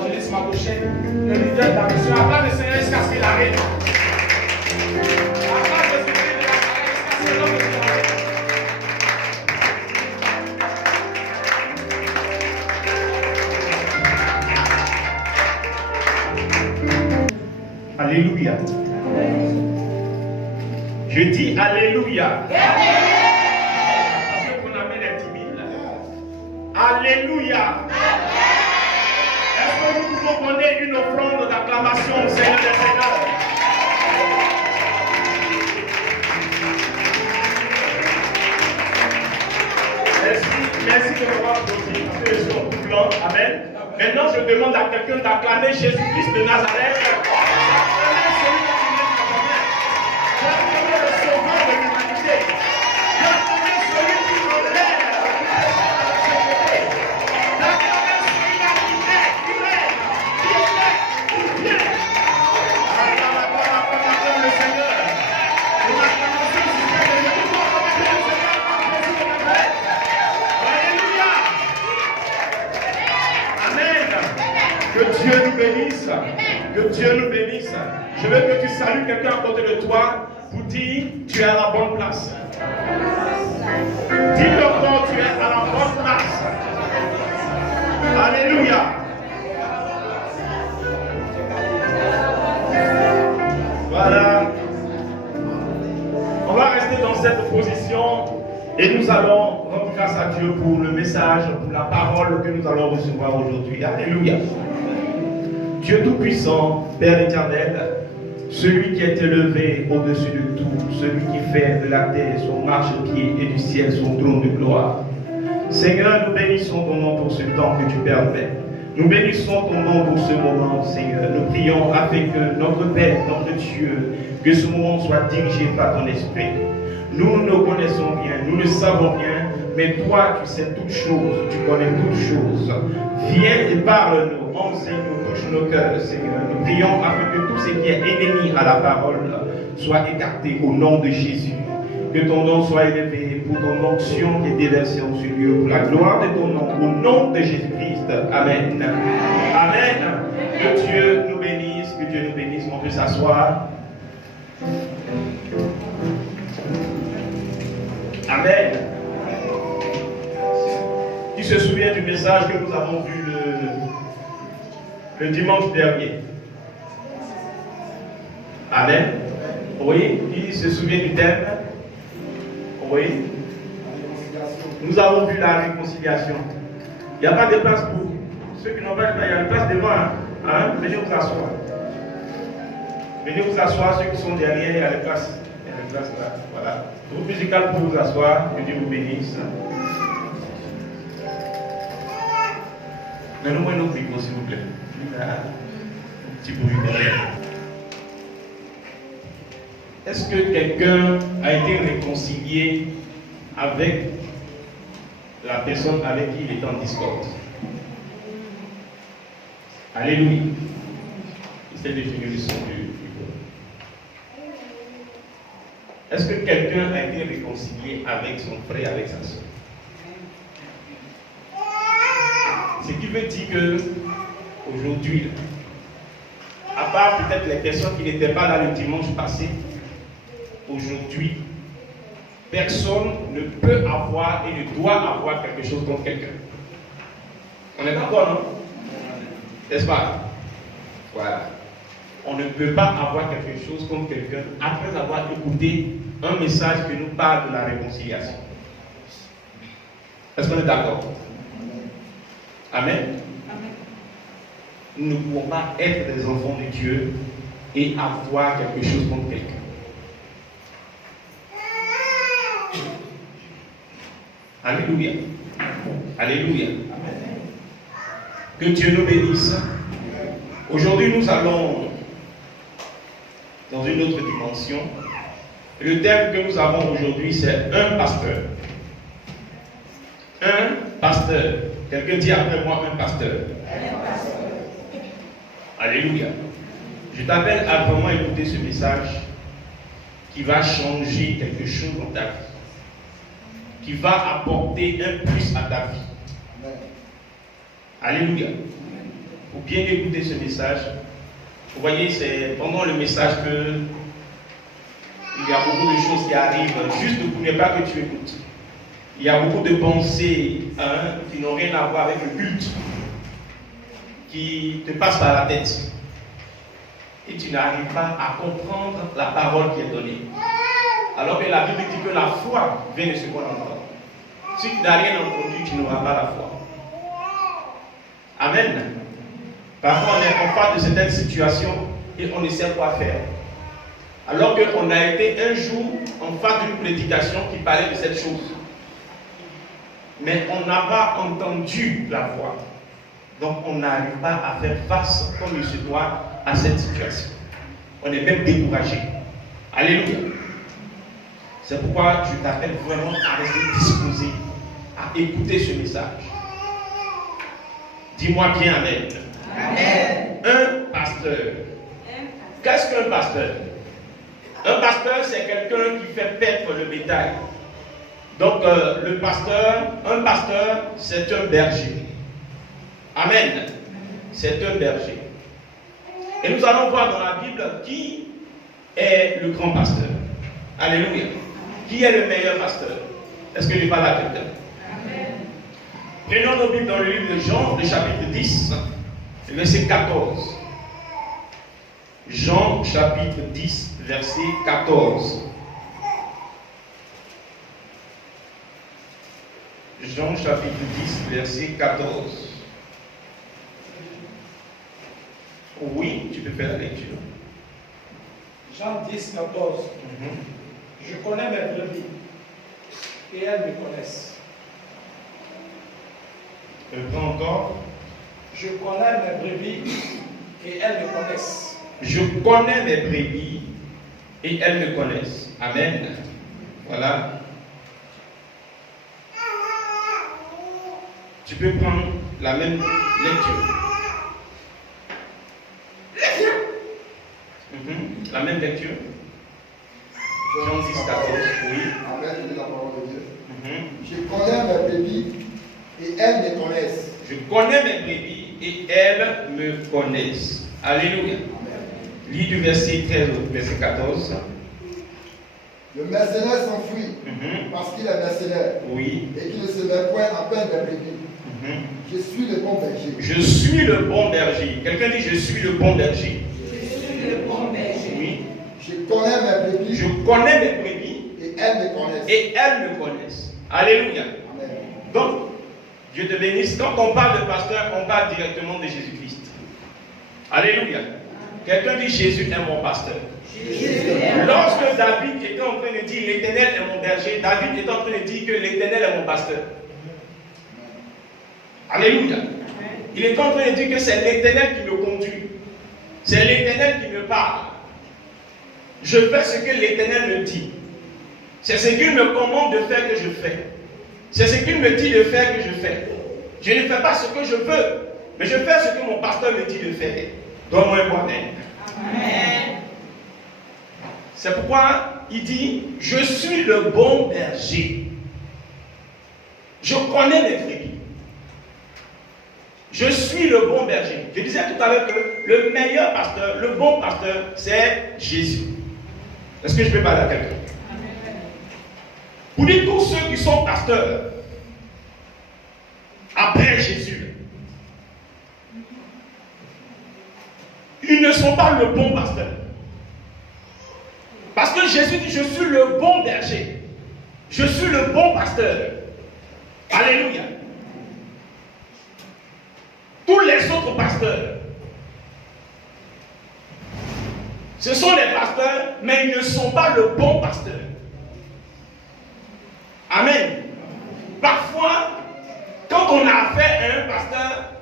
l'évangéliste Mabouché, le leader de la mission. Acclame le Seigneur jusqu'à ce qu'il arrive. Acclame le Seigneur de la carrière jusqu'à ce que l'homme arrive. Alléluia. Je dis Alléluia. Parce que mon amène est timide là. Alléluia. Est-ce que nous pouvons donner une offrande d'acclamation au Seigneur des Seigneurs? Merci de m'avoir applaudi parce que je suis en tout blanc. Amen. Maintenant, je demande à quelqu'un d'acclamer Jésus-Christ de Nazareth. Que Dieu nous bénisse. Que Dieu nous bénisse. Je veux que tu salues quelqu'un à côté de toi pour dire tu es à la bonne place. Dis-le encore, tu es à la bonne place. Alléluia. Voilà. On va rester dans cette position et nous allons rendre grâce à Dieu pour le message, pour la parole que nous allons recevoir aujourd'hui. Alléluia. Dieu Tout-Puissant, Père éternel, celui qui est élevé au-dessus de tout, celui qui fait de la terre son marchepied et du ciel son trône de gloire. Seigneur, nous bénissons ton nom pour ce temps que tu permets. Nous bénissons ton nom pour ce moment, Seigneur. Nous prions afin que notre Père, notre Dieu, que ce moment soit dirigé par ton esprit. Nous ne connaissons rien, nous ne savons rien, mais toi, tu sais toutes choses, tu connais toutes choses. Viens et parle-nous, enseigne-nous, touche nos cœurs, Seigneur. Nous prions afin que tout ce qui est ennemi à la parole soit écarté au nom de Jésus. Que ton nom soit élevé pour ton onction qui est déversée en ce lieu, pour la gloire de ton nom, au nom de Jésus-Christ. Amen. Amen. Que Dieu nous bénisse, que Dieu nous bénisse. On peut s'asseoir. Amen. Qui se souvient du message que nous avons vu le dimanche dernier? Amen. Oui, qui se souvient du thème? Oui. Nous avons vu la réconciliation. Il n'y a pas de place pour ceux qui n'ont pas de place. Il y a une place devant. Hein? Venez vous asseoir. Venez vous asseoir. Ceux qui sont derrière, il y a des places. Il y a des places là. Voilà. Groupe musical pour vous asseoir. Que Dieu vous bénisse. Donnez-moi un autre micro, s'il vous plaît. Un petit bruit derrière. Est-ce que quelqu'un a été réconcilié avec la personne avec qui il est en discorde? Alléluia. C'est défini le son du corps. Est-ce que quelqu'un a été réconcilié avec son frère, avec sa soeur? Ce qui veut dire que aujourd'hui, à part peut-être les personnes qui n'étaient pas là le dimanche passé, aujourd'hui, personne ne peut avoir et ne doit avoir quelque chose contre quelqu'un. On est d'accord, non? N'est-ce pas? Voilà. On ne peut pas avoir quelque chose contre quelqu'un après avoir écouté un message qui nous parle de la réconciliation. Est-ce qu'on est d'accord? Amen. Nous ne pouvons pas être des enfants de Dieu et avoir quelque chose contre quelqu'un. Alléluia. Alléluia. Que Dieu nous bénisse. Aujourd'hui, nous allons dans une autre dimension. Le thème que nous avons aujourd'hui, c'est un pasteur. Un pasteur. Quelqu'un dit après moi un pasteur. Alléluia. Je t'appelle à vraiment écouter ce message qui va changer quelque chose dans ta vie, qui va apporter un plus à ta vie. Alléluia. pour bien écouter ce message. Vous voyez, c'est pendant le message que il y a beaucoup de choses qui arrivent. Juste ne voulez pas que tu écoutes. Il y a beaucoup de pensées qui n'ont rien à voir avec le culte, qui te passent par la tête. Et tu n'arrives pas à comprendre la parole qui est donnée. Alors que la Bible dit que la foi vient de ce qu'on entend. Si tu n'as rien entendu, tu n'auras pas la foi. Amen. Parfois, on est en face de certaines situations et on ne sait quoi faire. Alors qu'on a été un jour en face d'une prédication qui parlait de cette chose. Mais on n'a pas entendu la voix. Donc on n'arrive pas à faire face comme il se doit à cette situation. On est même découragé. Alléluia. C'est pourquoi je t'appelle vraiment à rester disposé à écouter ce message. Dis-moi bien Amen. Amen. Un pasteur. Qu'est-ce qu'un pasteur? Un pasteur, c'est quelqu'un qui fait paître le bétail. Donc, un pasteur, c'est un berger. Amen. C'est un berger. Et nous allons voir dans la Bible qui est le grand pasteur. Alléluia. Qui est le meilleur pasteur? Est-ce que je parle à quelqu'un? Amen. Prenons nos Bibles dans le livre de Jean, le chapitre 10, verset 14. Jean, chapitre 10, verset 14. Jean chapitre 10, verset 14. Oui, tu peux faire la lecture. Jean 10, 14. Je connais mes brebis et elles me connaissent. Reprends encore. Je connais mes brebis et elles me connaissent. Je connais mes brebis et elles me connaissent. Amen. Voilà. Tu peux prendre la même lecture. La même lecture. Jean 10, 14. Oui. Après, je lis la parole de Dieu. Je connais mes brebis et elles me connaissent. Je connais mes brebis et elles me connaissent. Alléluia. Lis du verset 13 au verset 14. Le mercenaire s'enfuit parce qu'il est mercenaire. Oui. Et qu'il ne se met point à peine des brebis. Je suis le bon berger. Je suis le bon berger. Quelqu'un dit je suis le bon berger. Je suis le bon berger. Oui. Je connais mes brebis. Je connais mes brebis. Et elles me connaissent. Et elles me connaissent. Alléluia. Amen. Donc, Dieu te bénisse. Quand on parle de pasteur, on parle directement de Jésus-Christ. Alléluia. Quelqu'un dit Jésus est mon pasteur. Lorsque David était en train de dire l'Éternel est mon berger, David était en train de dire que l'Éternel est mon pasteur. Alléluia. Il est en train de dire que c'est l'Éternel qui me conduit. C'est l'Éternel qui me parle. Je fais ce que l'Éternel me dit. C'est ce qu'il me commande de faire que je fais. C'est ce qu'il me dit de faire que je fais. Je ne fais pas ce que je veux, mais je fais ce que mon pasteur me dit de faire. Donne-moi moi-même. Amen. C'est pourquoi il dit, je suis le bon berger. Je connais mes brebis. Je suis le bon berger. Je disais tout à l'heure que le meilleur pasteur, le bon pasteur, c'est Jésus. Est-ce que je peux parler à quelqu'un? Pour dire tous ceux qui sont pasteurs, après Jésus, ils ne sont pas le bon pasteur. Parce que Jésus dit, je suis le bon berger. Je suis le bon pasteur. Alléluia. Tous les autres pasteurs, ce sont les pasteurs, mais ils ne sont pas le bon pasteur. Amen. Parfois, quand on a affaire à un pasteur,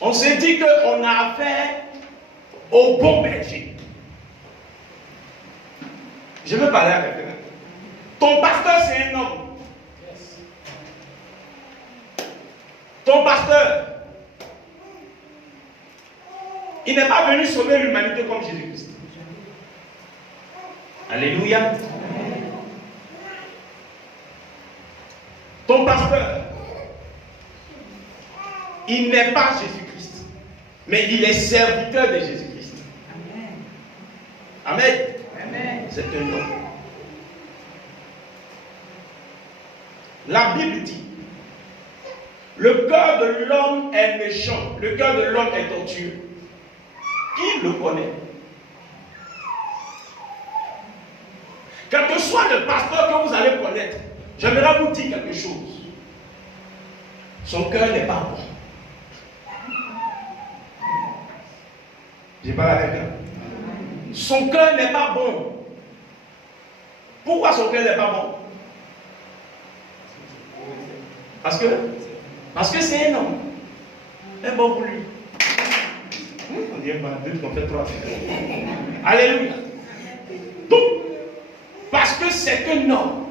on se dit qu'on a affaire au bon berger. Je veux parler à quelqu'un. Ton pasteur, c'est un homme. Ton pasteur, il n'est pas venu sauver l'humanité comme Jésus-Christ. Alléluia. Ton pasteur, il n'est pas Jésus-Christ, mais il est serviteur de Jésus-Christ. Amen. Amen. C'est un homme. La Bible dit, le cœur de l'homme est méchant, le cœur de l'homme est tortueux. Qui le connaît? Quel que soit le pasteur que vous allez connaître, j'aimerais vous dire quelque chose. Son cœur n'est pas bon. J'ai pas la quelqu'un. Son cœur n'est pas bon. Pourquoi son cœur n'est pas bon? Parce que c'est un homme. Un bon pour lui. On dit un deux, on fait trois. Alléluia. Donc, parce que c'est un homme.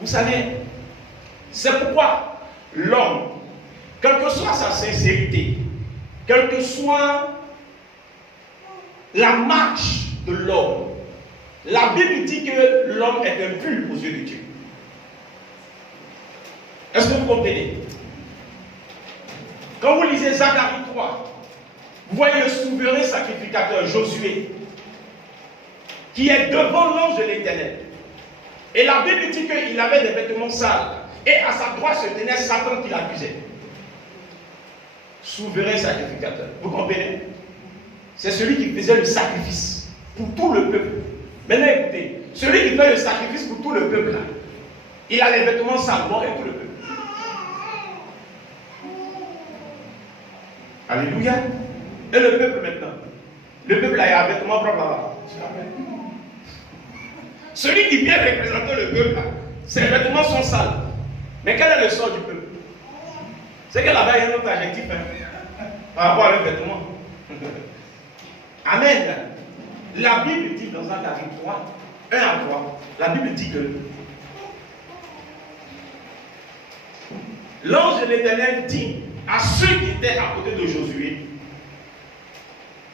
Vous savez, c'est pourquoi l'homme, quelle que soit sa sincérité, quelle que soit la marche de l'homme, la Bible dit que l'homme est impur aux yeux de Dieu. Est-ce que vous comprenez? Quand vous lisez Zacharie 3, vous voyez le souverain sacrificateur Josué qui est devant l'ange de l'Éternel. Et la Bible dit qu'il avait des vêtements sales. Et à sa droite se tenait Satan qui l'accusait. Souverain sacrificateur. Vous comprenez? C'est celui qui faisait le sacrifice pour tout le peuple. Maintenant écoutez, celui qui fait le sacrifice pour tout le peuple, là, il a les vêtements sales, bon, et tout le peuple. Alléluia. Et le peuple maintenant? Le peuple là, il a un vêtement propre là-bas. Celui qui vient représenter le peuple là, ses vêtements sont sales. Mais quel est le sort du peuple? C'est que là-bas, il y a un autre adjectif par rapport à leurs vêtements. Amen. La Bible dit dans Zacharie 3, 1 à 3, la Bible dit que l'ange de l'Éternel dit à ceux qui étaient à côté de Josué,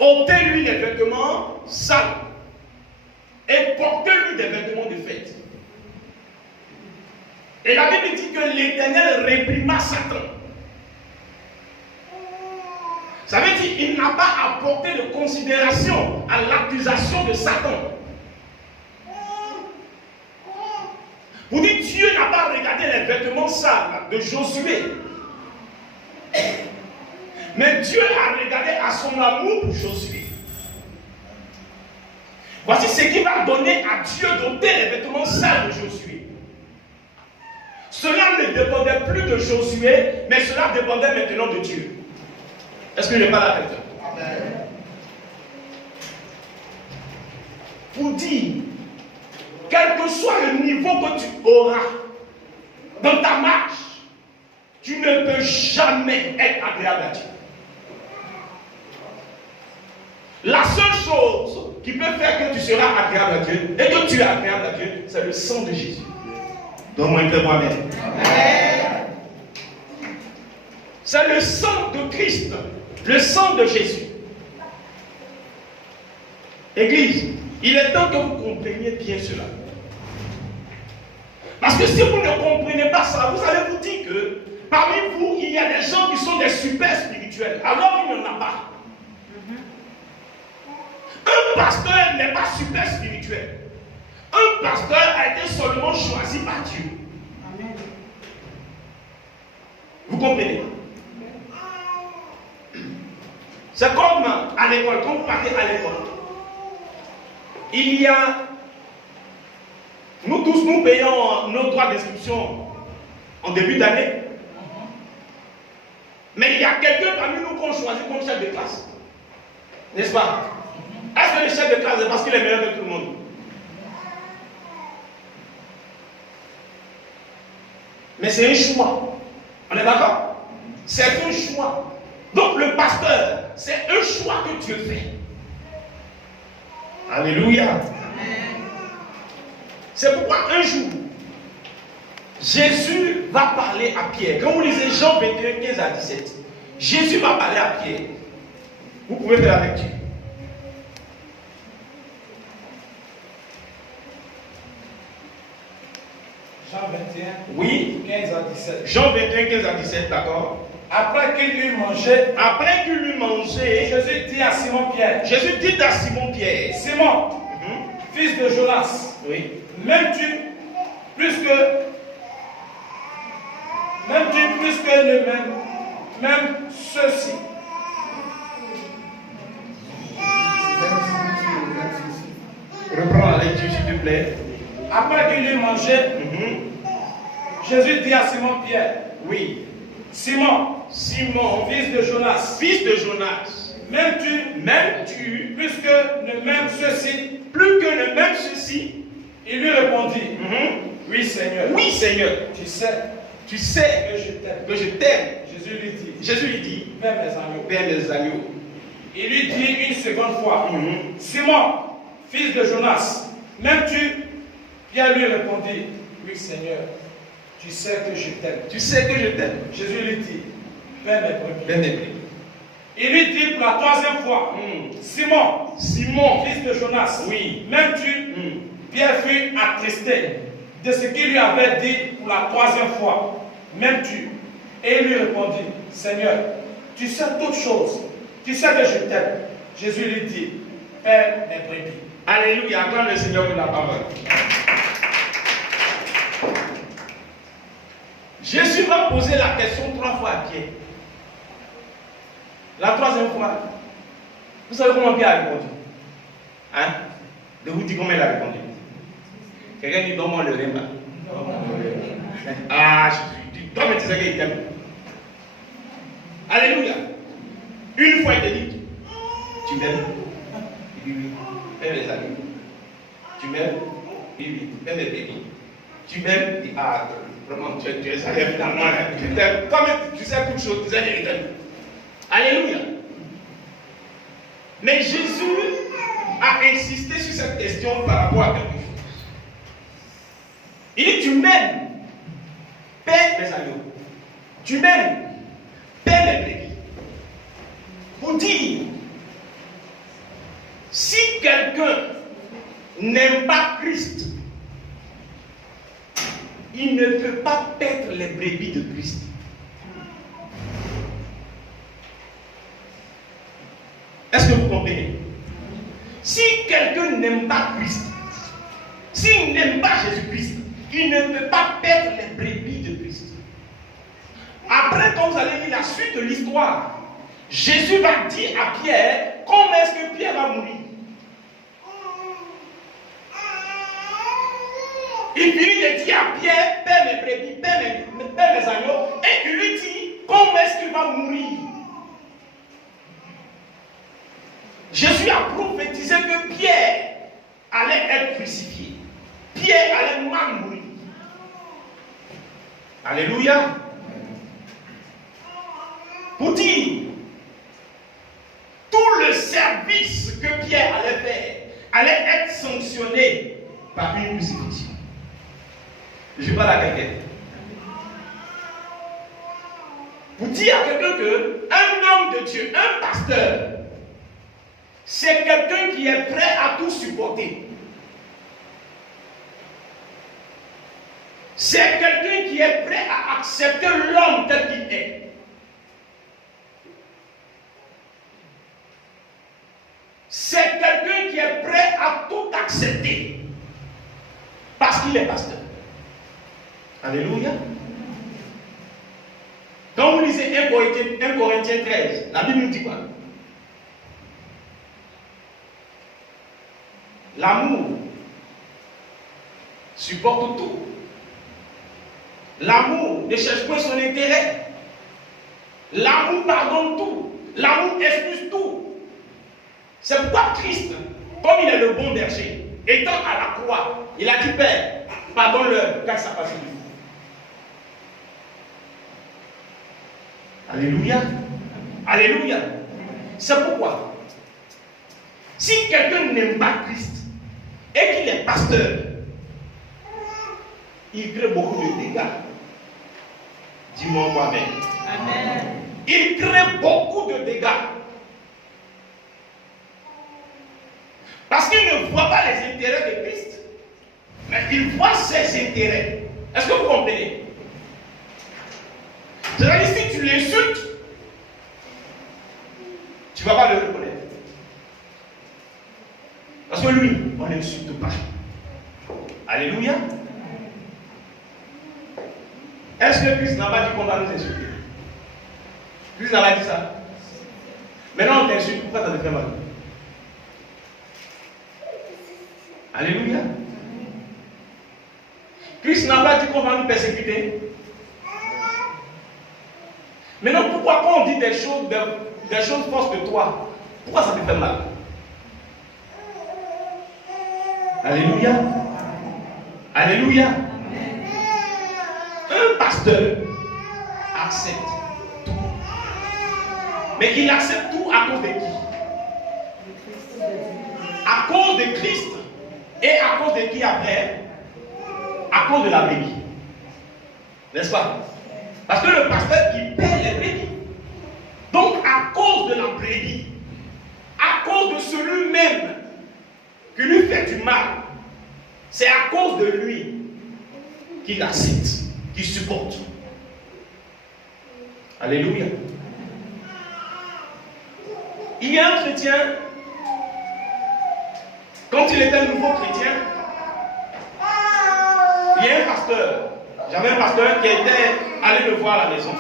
ôtez-lui les vêtements sales et portez-lui des vêtements de fête. Et la Bible dit que l'Éternel réprima Satan. Ça veut dire qu'il n'a pas apporté de considération à l'accusation de Satan. Vous dites, Dieu n'a pas regardé les vêtements sales de Josué. Mais Dieu a regardé à son amour pour Josué. Voici ce qui va donner à Dieu d'ôter les vêtements sales de Josué. Cela ne dépendait plus de Josué, mais cela dépendait maintenant de Dieu. Est-ce que je parle à quelqu'un? Amen. Pour dire, quel que soit le niveau que tu auras dans ta marche, tu ne peux jamais être agréable à Dieu. La seule chose qui peut faire que tu seras agréable à Dieu et que tu es agréable à Dieu, c'est le sang de Jésus. Donne-moi un peu moi-même. C'est le sang de Christ, le sang de Jésus. Église, il est temps que vous compreniez bien cela. Parce que si vous ne comprenez pas ça, vous allez vous dire que parmi vous, il y a des gens qui sont des super spirituels, alors qu'il n'y en a pas. Un pasteur n'est pas super spirituel. Un pasteur a été seulement choisi par Dieu. Amen. Vous comprenez? C'est comme à l'école, quand vous partez à l'école. Il y a, nous tous, nous payons nos droits d'inscription en début d'année. Mais il y a quelqu'un parmi nous qu'on choisit comme chef de classe. N'est-ce pas? Est-ce que le chef de classe est parce qu'il est meilleur que tout le monde? Mais c'est un choix. On est d'accord? C'est un choix. Donc le pasteur, c'est un choix que Dieu fait. Alléluia. C'est pourquoi un jour, Jésus va parler à Pierre. Quand vous lisez Jean 21, 15 à 17, Jésus va parler à Pierre. Vous pouvez faire la lecture. Jean 21. Oui. 15 à 17. Jean 21, 15 à 17, d'accord. Après qu'il eut mangé, Après qu'il eut mangé, Jésus dit à Simon-Pierre, Jésus dit à Simon-Pierre, Simon, fils de Jonas, oui, m'aimes-tu plus que ne m'aiment même ceux-ci? reprends la lecture s'il te plaît. Après qu'il eut mangé, Jésus dit à Simon-Pierre, Oui, Simon, Simon, fils de Jonas, fils de Jonas, m'aimes-tu plus que ne m'aiment ceux-ci? plus que ne même ceci? Il lui répondit, oui Seigneur, Oui, Seigneur, tu sais tu sais que je t'aime. que je t'aime. Jésus lui dit, Jésus lui dit, Père mes agneaux. Père mes agneaux. Il lui dit une seconde fois, Simon, fils de Jonas, m'aimes-tu? Pierre lui répondit, oui Seigneur, tu sais que je t'aime. Tu sais que je t'aime. Jésus lui dit, Père mes brebis. Père mes brebis. Il lui dit pour la troisième fois, Simon, Simon, fils de Jonas, oui, m'aimes-tu? Pierre fut attristé de ce qu'il lui avait dit pour la troisième fois, m'aimes-tu? Et il lui répondit, Seigneur, tu sais toutes choses, tu sais que je t'aime. Jésus lui dit, Père mes brebis. Alléluia, acclame le Seigneur pour la parole. Jésus va poser la question 3 fois à Pierre. La troisième fois, vous savez comment Pierre a répondu? Hein? Je vous dis comment il a répondu. Quelqu'un dit, donne-moi le rein. Ah, Jésus, toi, mais tu sais qu'il t'aime. Alléluia. Une fois, il te dit, tu m'aimes? Il dit oui. Fais mes amis. Tu m'aimes? Oui, oui. Fais mes bébés. Tu m'aimes? Il dit, ah, vraiment, tu es sérieux finalement. Je t'aime. Toi, tu sais toutes choses, tu sais les t'aimes. Alléluia. Mais Jésus a insisté sur cette question par rapport à quelque chose. Il dit, tu m'aimes? Paie mes agneaux. Tu m'aimes? Paie mes brebis. Pour dire, si quelqu'un n'aime pas Christ, il ne peut pas paître les brebis de Christ. Est-ce que vous comprenez? Si quelqu'un n'aime pas Christ, s'il n'aime pas Jésus-Christ, il ne peut pas paître les brebis de Christ. Après, quand vous allez lire la suite de l'histoire, Jésus va dire à Pierre comment est-ce que Pierre va mourir. Il finit de dire à Pierre, paie mes brebis, paie mes agneaux, et il lui dit comment est-ce qu'il va mourir. Jésus a prophétisé que Pierre allait être crucifié. Pierre allait mal mourir. Alléluia. Pour dire, tout le service que Pierre allait faire allait être sanctionné par une crucifixion. Je parle à quelqu'un. Pour dire à quelqu'un qu'un homme de Dieu, un pasteur, c'est quelqu'un qui est prêt à tout supporter. C'est quelqu'un qui est prêt à accepter l'homme tel qu'il est. C'est quelqu'un qui est prêt à tout accepter. Parce qu'il est pasteur. Alléluia. Quand vous lisez 1 Corinthiens 13, la Bible nous dit quoi? L'amour supporte tout. L'amour ne cherche pas son intérêt. L'amour pardonne tout. L'amour excuse tout. C'est pourquoi Christ, comme il est le bon berger, étant à la croix, il a dit, Père, pardonne-leur car ça passe du tout. Alléluia. Alléluia. C'est pourquoi, si quelqu'un n'aime pas Christ et qu'il est pasteur, il crée beaucoup de dégâts. Dis-moi moi-même. Amen. Il crée beaucoup de dégâts. Parce qu'il ne voit pas les intérêts de Christ, mais il voit ses intérêts. Est-ce que vous comprenez? C'est-à-dire, si tu l'insultes, tu ne vas pas le reconnaître. Parce que lui, on ne l'insulte pas. Alléluia. Est-ce que Christ n'a pas dit qu'on va nous insulter? Christ n'a pas dit ça. Maintenant on t'insulte, pourquoi ça te fait mal? Alléluia. Christ n'a pas dit qu'on va nous persécuter. Maintenant pourquoi quand on dit des choses fausses de toi, pourquoi ça te fait mal? Alléluia. Alléluia. Un pasteur accepte tout. Mais il accepte tout à cause de qui? À cause de Christ. Et à cause de qui après? À cause de la brebis. N'est-ce pas? Parce que le pasteur, il paie les brebis. Donc à cause de la brebis, à cause de celui-même qui lui fait du mal, c'est à cause de lui qu'il accepte, qu'il supporte. Alléluia. Il y a un chrétien, quand il était nouveau chrétien, il y a un pasteur. J'avais un pasteur qui était allé le voir à la maison.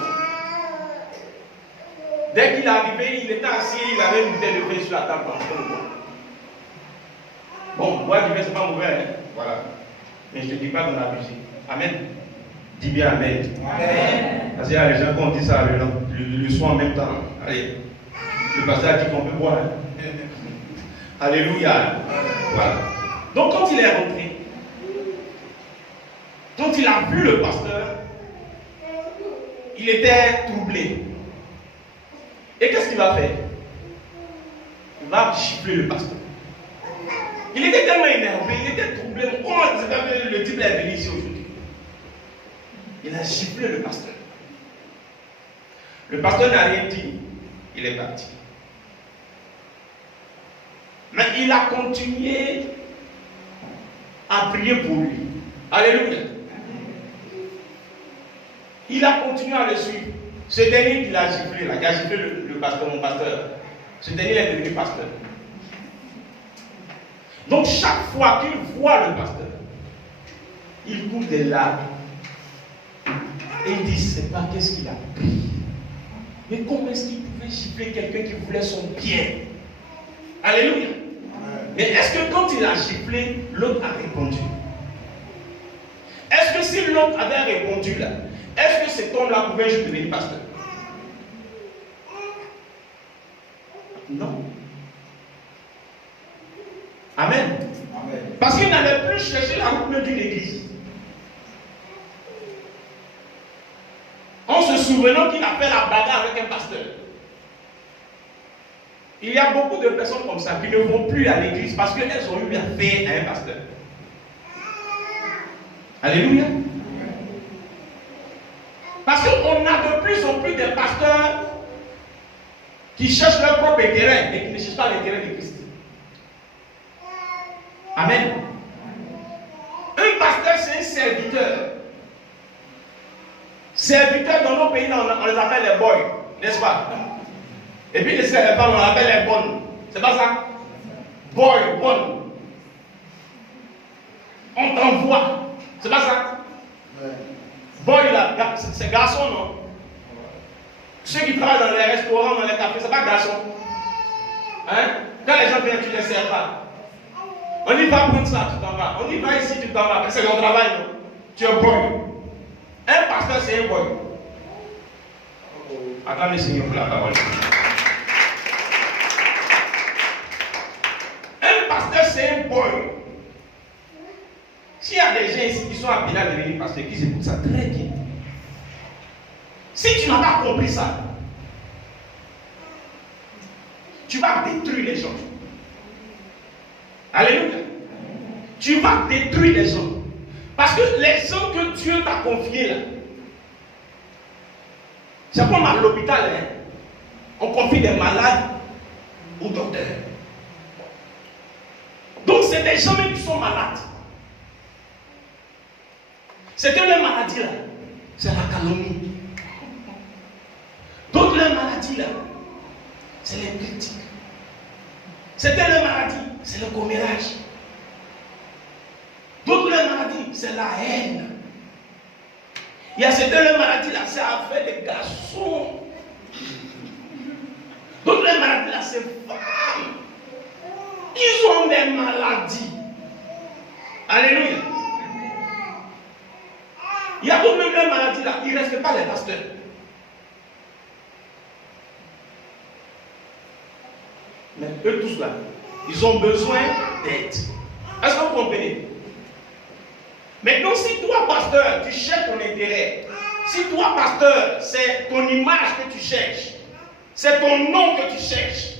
Dès qu'il est arrivé, il était assis, il avait une bouteille de vin sur la table en train de boire. Bon, boire du vin, c'est pas mauvais, hein? Voilà. Mais je ne te dis pas d'en abuser. Amen. Dis bien Amen. Amen. Parce qu'il y a les gens qui ont dit ça le soir en même temps. Allez. Le pasteur a dit qu'on peut boire. Hein? Alléluia. Voilà. Donc quand il est rentré, quand il a vu le pasteur, il était troublé. Et qu'est-ce qu'il va faire? Il va gifler le pasteur. Il était tellement énervé, il était troublé. Comment le type est venu ici aujourd'hui? Il a giflé le pasteur. Le pasteur n'a rien dit. Il est parti. Mais il a continué à prier pour lui. Alléluia. Il a continué à le suivre. Ce dernier qui l'a giflé, qui a giflé le pasteur, mon pasteur, ce dernier est devenu pasteur. Donc chaque fois qu'il voit le pasteur, il coule des larmes. Et il dit, c'est pas qu'est-ce qu'il a pris. Mais comment est-ce qu'il pouvait gifler quelqu'un qui voulait son bien? Alléluia. Mais est-ce que quand il a giflé, l'autre a répondu? Est-ce que si l'autre avait répondu là, est-ce que cet homme-là pouvait juste devenir pasteur? Non. Amen. Amen. Parce qu'il n'avait plus cherché la route d'une église. En se souvenant qu'il a fait la bagarre avec un pasteur. Il y a beaucoup de personnes comme ça qui ne vont plus à l'église parce qu'elles ont eu affaire à un pasteur. Alléluia. Parce qu'on a de plus en plus de pasteurs qui cherchent leur propre intérêt et qui ne cherchent pas l'intérêt de Christ. Amen. Un pasteur, c'est un serviteur. Serviteurs dans nos pays, on les appelle les boys, n'est-ce pas? Et puis les femmes, on les appelle les bonnes. C'est pas ça? Boy, bonne. On t'envoie. C'est pas ça? Boy, là, c'est garçon, non? Ceux qui travaillent dans les restaurants, dans les cafés, c'est pas garçon. Hein? Quand les gens viennent, tu ne les sers pas. On y va prendre ça, tu t'en vas. On y va ici, tu t'en vas. C'est ton travail, non? Tu es boy. Un pasteur, c'est un boy. Attendez, Seigneur, pour la parole. Un pasteur, c'est un boy. S'il y a des gens ici qui sont appelés à devenir pasteur, qui écoutent ça très bien. Si tu n'as pas compris ça, tu vas détruire les gens. Alléluia. Tu vas détruire les gens. Parce que les gens que Dieu t'a confiés là, c'est comme à l'hôpital, hein? On confie des malades au docteur. Donc c'est des gens même qui sont malades. C'est que les maladies là, c'est la calomnie. D'autres, leur maladie là, c'est l'épileptique. Certaines leur maladie, c'est le commérage. D'autres, leur maladie, c'est la haine. Il y a certaines leur maladie là, c'est affaire des garçons. D'autres, leur maladie là, c'est femmes. Ils ont des maladies. Alléluia. Il y a d'autres même leur maladie là, ils ne respectent pas les pasteurs. Mais eux tous là, ils ont besoin d'aide. Est-ce que vous comprenez? Maintenant, si toi, pasteur, tu cherches ton intérêt, si toi, pasteur, c'est ton image que tu cherches, c'est ton nom que tu cherches,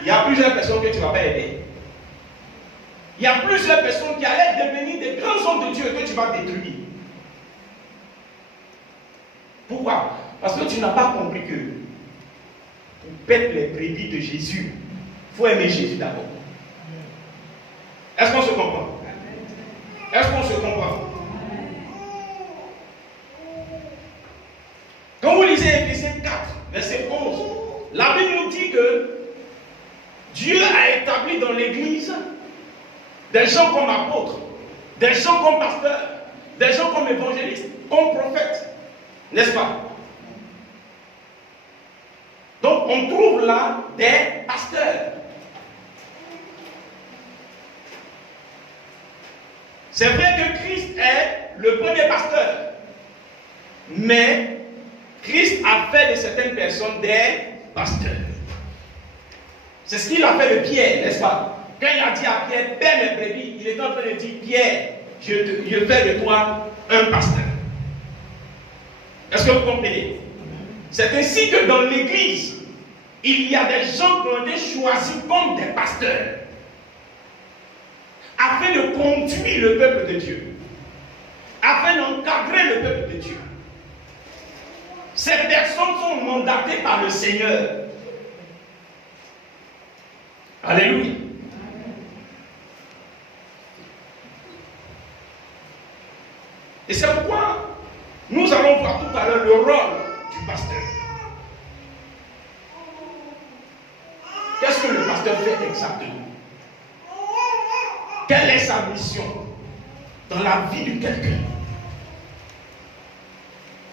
il y a plusieurs personnes que tu ne vas pas aider. Il y a plusieurs personnes qui allaient devenir des grands hommes de Dieu que tu vas détruire. Pourquoi? Parce que tu n'as pas compris que pour perdre les brebis de Jésus, il faut aimer Jésus d'abord. Est-ce qu'on se comprend? Est-ce qu'on se comprend? Quand vous lisez Éphésiens 4, verset 11, la Bible nous dit que Dieu a établi dans l'Église des gens comme apôtres, des gens comme pasteurs, des gens comme évangélistes, comme prophètes. N'est-ce pas? Donc on trouve là des pasteurs. C'est vrai que Christ est le premier pasteur, mais Christ a fait de certaines personnes des pasteurs. C'est ce qu'il a fait de Pierre, n'est-ce pas? Quand il a dit à Pierre, paie mes brebis, il était en train de dire, Pierre, je fais de toi un pasteur. Est-ce que vous comprenez? C'est ainsi que dans l'église, il y a des gens qui ont été choisis comme des pasteurs, afin de conduire le peuple de Dieu, afin d'encadrer le peuple de Dieu. Ces personnes sont mandatées par le Seigneur. Alléluia. Et c'est pourquoi nous allons voir tout à l'heure le rôle du pasteur. Qu'est-ce que le pasteur fait exactement? Quelle est sa mission dans la vie de quelqu'un?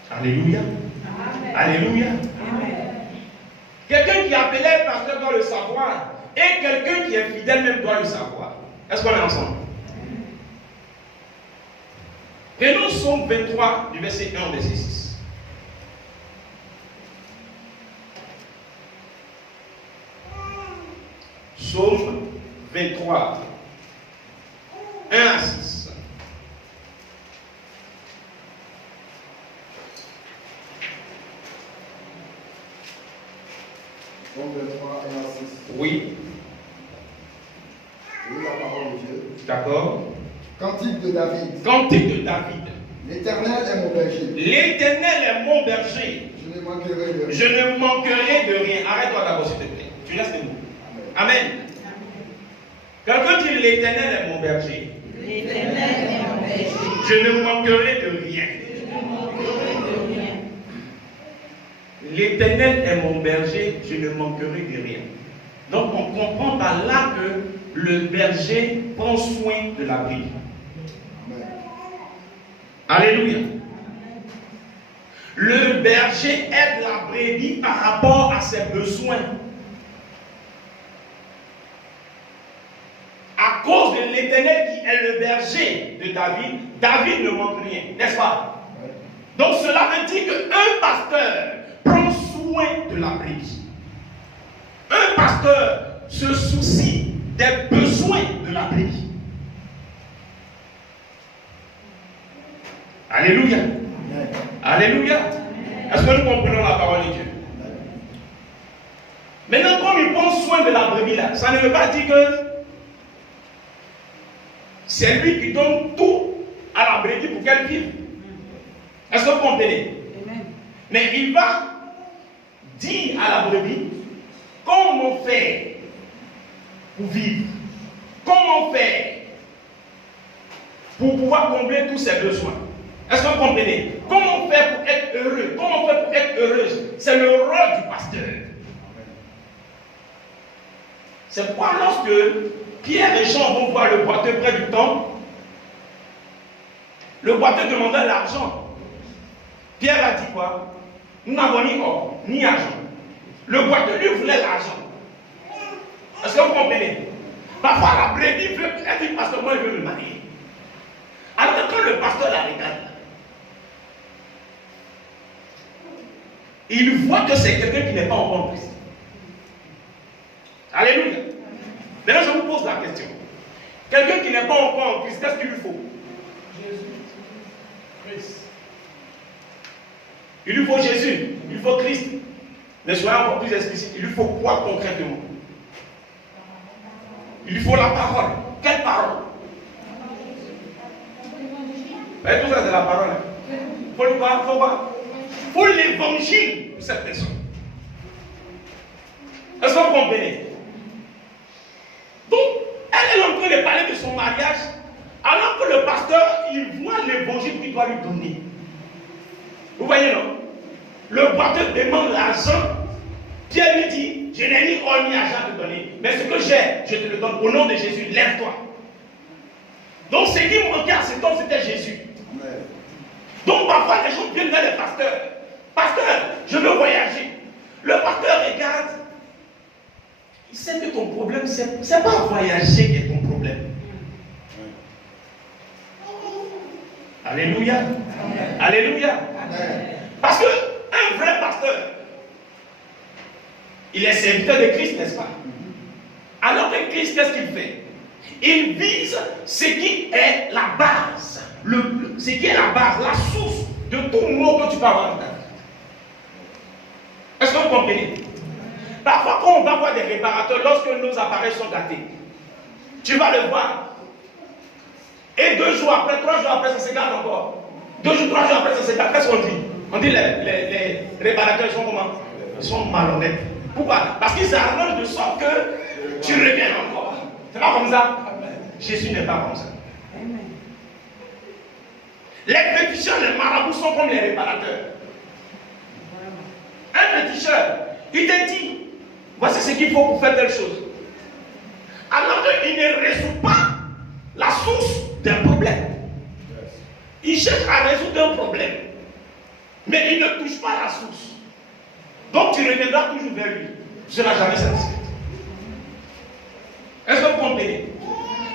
Alléluia. Amen. Alléluia. Amen. Quelqu'un qui est appelé pasteur doit le savoir. Et quelqu'un qui est fidèle même doit le savoir. Est-ce qu'on est ensemble? Prenons Psaume 23 du verset 1 au verset 6. Psaume 23, 1 à 6. Psaume 23, 1 à 6. Oui. Oui, la parole de Dieu. D'accord. Cantique de David. Cantique de David. L'Éternel est mon berger. L'Éternel est mon berger. Je ne manquerai de rien. Je ne manquerai de rien. Arrête-toi d'abord, s'il te plaît. Tu restes debout. Amen. Quelqu'un dit l'Éternel est mon berger. L'Éternel est mon berger. Je ne manquerai de rien. Je ne manquerai de rien. L'Éternel est mon berger, je ne manquerai de rien. Donc on comprend par là que le berger prend soin de la brebis. Alléluia. Le berger aide la brebis par rapport à ses besoins. À cause de l'Éternel qui est le berger de David, David ne manque rien, n'est-ce pas? Donc cela veut dire qu'un pasteur prend soin de la brebis. Un pasteur se soucie des besoins de la brebis. Alléluia. Alléluia. Est-ce que nous comprenons la parole de Dieu? Maintenant, comme il prend soin de la brebis là, ça ne veut pas dire que c'est lui qui donne tout à la brebis pour qu'elle vive. Est-ce que vous comprenez? Mais il va dire à la brebis comment faire pour vivre, comment faire pour pouvoir combler tous ses besoins. Est-ce que vous comprenez? Comment faire pour être heureux? Comment faire pour être heureuse. C'est le rôle du pasteur. C'est pourquoi lorsque Pierre et Jean vont voir le boiteux près du temple, le boiteux demandait l'argent. Pierre a dit quoi? Nous n'avons ni or, ni argent. Le boiteux lui voulait l'argent. Est-ce que vous comprenez? Parfois la brebis veut, elle dit, pasteur, moi je veux me marier. Alors que quand le pasteur la regarde, il voit que c'est quelqu'un qui n'est pas encore en Christ. Alléluia. Maintenant je vous pose la question. Quelqu'un qui n'est pas encore en Christ, qu'est-ce qu'il lui faut? Jésus. Christ. Il lui faut Jésus, il lui faut Christ. Mais soyons encore plus explicite, il lui faut quoi concrètement? Il lui faut la parole. Quelle parole? Tout ça c'est la parole. Il faut quoi? Il faut l'évangile pour cette personne. Est-ce que vous comprenez? Donc, elle est en train de parler de son mariage, alors que le pasteur, il voit l'évangile qu'il doit lui donner. Vous voyez, non? Le boiteux demande l'argent. Pierre lui dit, je n'ai ni or ni argent à te donner, mais ce que j'ai, je te le donne. Au nom de Jésus, lève-toi. Donc, ce qui manquait à cet homme, c'était Jésus. Amen. Donc, parfois, les gens viennent vers les pasteurs. Pasteur, je veux voyager. Le pasteur regarde. Il sait que ton problème, c'est pas voyager qui est ton problème. Alléluia. Amen. Alléluia. Amen. Parce qu'un vrai pasteur, il est serviteur de Christ, n'est-ce pas? Alors que Christ, qu'est-ce qu'il fait? Il vise ce qui est la base, ce qui est la base, la source de tout mot que tu peux avoir dans ta vie. Est-ce que vous comprenez? Parfois, quand on va voir des réparateurs, lorsque nos appareils sont gâtés, tu vas le voir. Et 2 jours après, 3 jours après, ça se gâte encore. 2 jours, 3 jours après, ça se gâte. Qu'est-ce qu'on dit? On dit les réparateurs, ils sont comment? Ils sont malhonnêtes. Pourquoi? Parce qu'ils s'arrangent de sorte que tu reviennes encore. C'est pas comme ça? Jésus n'est pas comme ça. Les féticheurs, les marabouts sont comme les réparateurs. Un féticheur, il te dit, voici ce qu'il faut pour faire telle chose. Alors qu'il ne résout pas la source d'un problème. Il cherche à résoudre un problème, mais il ne touche pas la source. Donc tu reviendras toujours vers lui. Tu ne seras jamais satisfait. Est-ce que vous comprenez?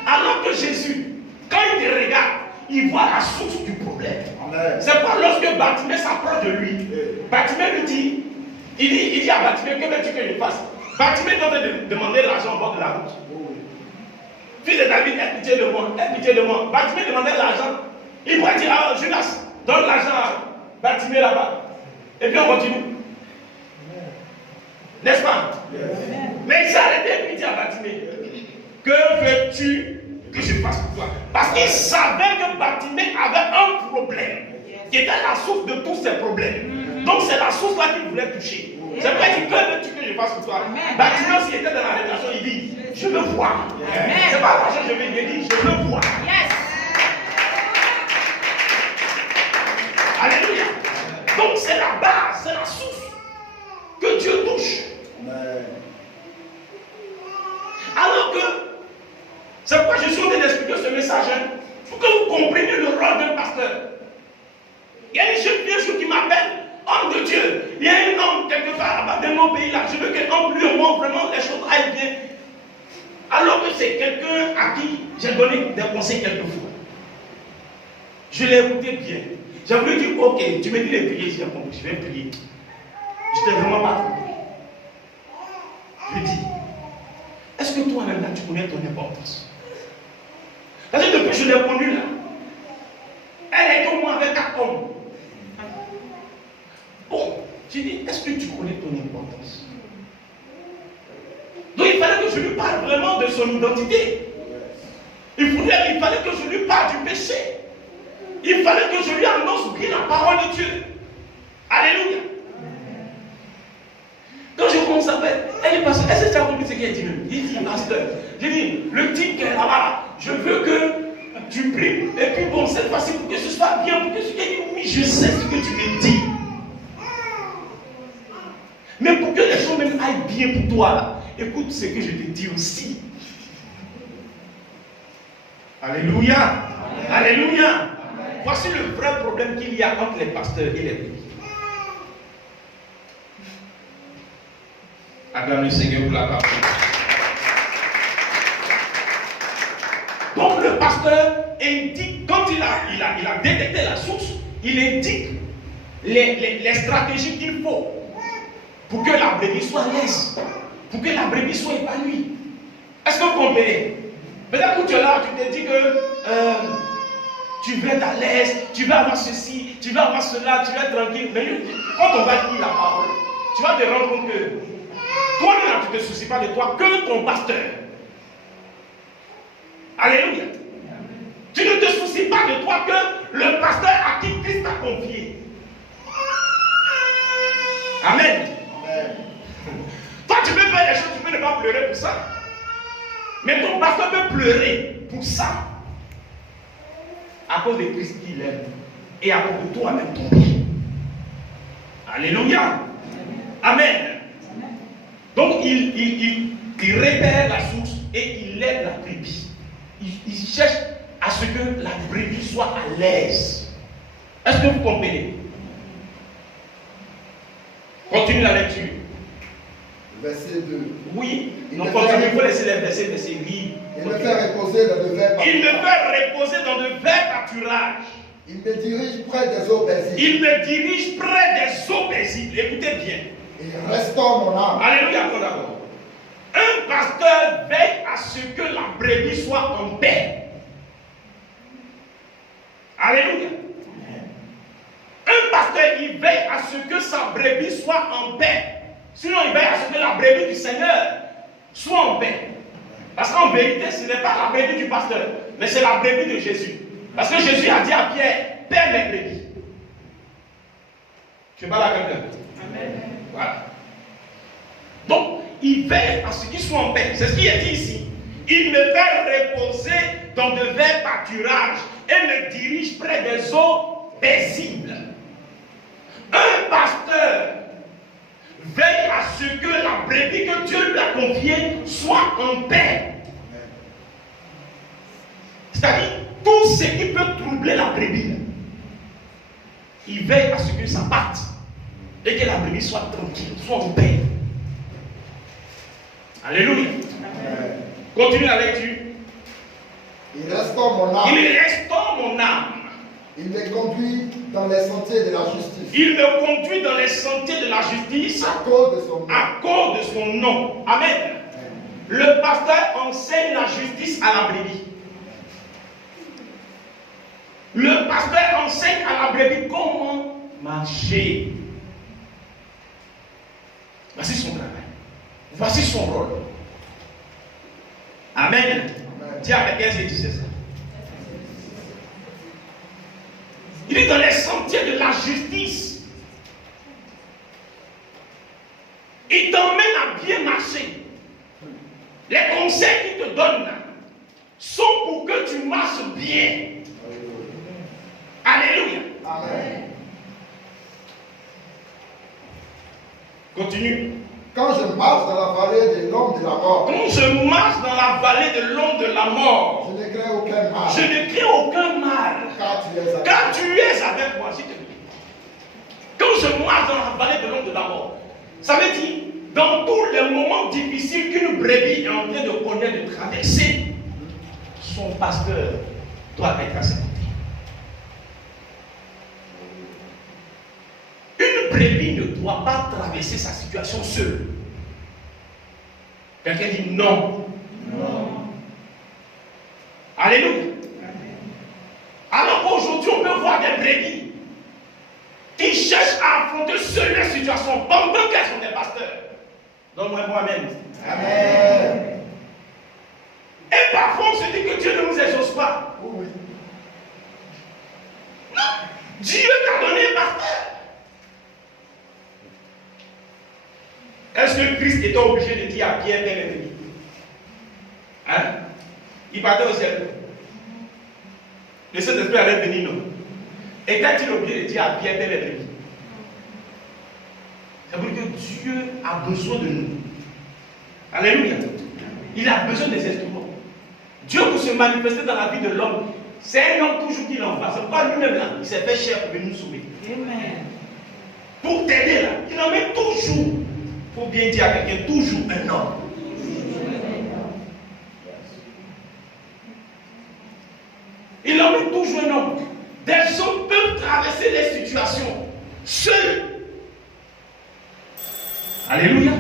Alors que Jésus, quand il te regarde, il voit la source du problème. C'est pas lorsque Bartimée s'approche de lui. Bartimée lui dit, il dit à Bartimée, que veux-tu que je fasse? Bartimée doit te demander l'argent au bord de la route. Fils de David, aie pitié de moi, aie pitié de moi. Bartimée demandait l'argent. Il pourrait dire, ah, Judas, donne l'argent à Bartimée là-bas. Et puis on continue. N'est-ce pas? Mais il s'est arrêté et il dit à Bartimée, que veux-tu que je fasse pour toi? Parce qu'il savait que Bartimée avait un problème qui était la source de tous ses problèmes. Donc c'est la source là qu'il voulait toucher. C'est vrai qu'il dit, que veux-tu que je fasse pour toi? Bartimée, s'il était dans la révélation, il dit, je veux voir. C'est pas l'argent que je veux, il dit, je veux voir. Alléluia. Donc c'est la base, c'est la source que Dieu touche. Alors que, c'est pourquoi je suis en train d'expliquer ce message, pour que vous compreniez le rôle d'un pasteur. Il y a une jeune fille qui m'appelle, homme de Dieu. Il y a un homme quelque part là-bas dans mon pays là. Je veux qu'en lui au moins vraiment les choses aillent bien. Alors que c'est quelqu'un à qui j'ai donné des conseils quelquefois. Je l'ai écouté bien. J'ai voulu dire, ok, tu me dis de prier, j'ai compris, je vais prier. Je t'ai vraiment pas trompé. Je dis, est-ce que toi-même là, tu connais ton importance? Parce que depuis que je l'ai connue là, elle a été au moins avec 4 hommes. Bon, j'ai dit, est-ce que tu connais ton importance? Donc il fallait que je lui parle vraiment de son identité. Il fallait que je lui parle du péché. Il fallait que je lui annonce bien la parole de Dieu. Alléluia. Quand je commence à faire, elle est passée, est-ce que tu as compris ce qu'elle dit même? Il dit, pasteur, j'ai dit, le type qui est là-bas, je veux que tu pries. Et puis bon, cette fois-ci, pour que ce soit bien, pour que ce soit... Oui, je sais ce que tu me dis. aille bien pour toi, là, écoute ce que je te dis aussi. Alléluia. Alléluia. Voici le vrai problème qu'il y a entre les pasteurs et les brebis. Acclame le Seigneur pour la parole. Donc le pasteur indique, quand il a détecté la source, il indique les stratégies qu'il faut pour que la brebis soit à l'aise, pour que la brebis soit épanouie. Est-ce que vous comprenez? Peut-être que tu es là, tu te dis que tu veux être à l'aise, tu veux avoir ceci, tu veux avoir cela, tu veux être tranquille. Mais quand on va dire la parole, tu vas te rendre compte que toi, tu ne te soucies pas de toi, que ton pasteur. Alléluia. Tu ne te soucies pas de toi que le pasteur à qui Christ t'a confié. Amen. Amen. Toi, tu peux faire des choses, tu peux ne pas pleurer pour ça. Mais ton pasteur peut pleurer pour ça. À cause de Christ qu'il aime. Et à cause de toi-même, ton Dieu. Alléluia. Amen. Donc, il repère la source et il aide la brebis. Il cherche à ce que la brebis soit à l'aise. Est-ce que vous comprenez? Continue la lecture. Verset 2. Oui, donc continue, il faut laisser les versets lire. Il me fait reposer dans de verts pâturages. Il me fait reposer dans de verts pâturages. Il me dirige près des eaux paisibles. Il me dirige près des eaux paisibles. Écoutez bien. Il restaure mon âme. Alléluia, encore d'abord. Un pasteur veille à ce que la brebis soit en paix. Alléluia. Un pasteur, il veille à ce que sa brebis soit en paix. Sinon, il veille à ce que la brebis du Seigneur soit en paix. Parce qu'en vérité, ce n'est pas la brebis du pasteur, mais c'est la brebis de Jésus. Parce que Jésus a dit à Pierre, paie mes brebis. Je parle à quelqu'un. Amen. Voilà. Donc, il veille à ce qu'ils soient en paix. C'est ce qui est dit ici. Il me fait reposer dans de verts pâturages et me dirige près des eaux paisibles. Un pasteur veille à ce que la brebis que Dieu lui a confiée soit en paix. C'est-à-dire, tout ce qui peut troubler la brebis, il veille à ce que ça parte et que la brebis soit tranquille, soit en paix. Alléluia. Amen. Continue la lecture. Il restaure mon âme. Il restaure mon âme. Il me conduit dans les sentiers de la justice. Il me conduit dans les sentiers de la justice à cause de son nom. À cause de son nom. Amen. Amen. Le pasteur enseigne la justice à la brebis. Le pasteur enseigne à la brebis comment marcher. Voici son travail. Voici son rôle. Amen. Amen. Dis avec elle, j'ai dit c'est ça. Il est dans les sentiers de la justice. Il t'emmène à bien marcher. Les conseils qu'il te donne sont pour que tu marches bien. Alléluia. Amen. Continue. Quand je marche dans la vallée de l'ombre de la mort. Quand je marche dans la vallée de l'ombre de la mort. Je ne crains aucun mal. Je ne crains aucun mal. Car tu es avec moi, s'il te plaît. Quand je marche dans la vallée de l'ombre de la mort, ça veut dire, dans tous les moments difficiles qu'une brebis est en train de connaître, de traverser, son pasteur doit être à ses côtés. Une brebis ne doit pas traverser sa situation seule. Quelqu'un dit non. Non. Alléluia. Alors qu'aujourd'hui, on peut voir des brebis qui cherchent à affronter seule leur situation pendant qu'elles sont des pasteurs. Donne-moi moi-même. Amen. Et parfois, on se dit que Dieu ne nous exauce pas. Oui. Non. Dieu t'a donné un pasteur. Est-ce que Christ était obligé de dire à Pierre, paie mes brebis? Hein? Il partait au ciel. Le Saint-Esprit allait venir, non? Était-il obligé de dire à Pierre, paie mes brebis? Ça veut dire que Dieu a besoin de nous. Alléluia. Il a besoin des instruments. Dieu, pour se manifester dans la vie de l'homme, c'est un homme toujours qui l'envoie. Ce n'est pas lui-même là. Il s'est fait cher pour venir nous sauver. Amen. Pour t'aider là, il en met toujours. Il faut bien dire à quelqu'un, toujours un homme. Il en met toujours un homme. Des hommes peuvent traverser les situations seuls. Alléluia.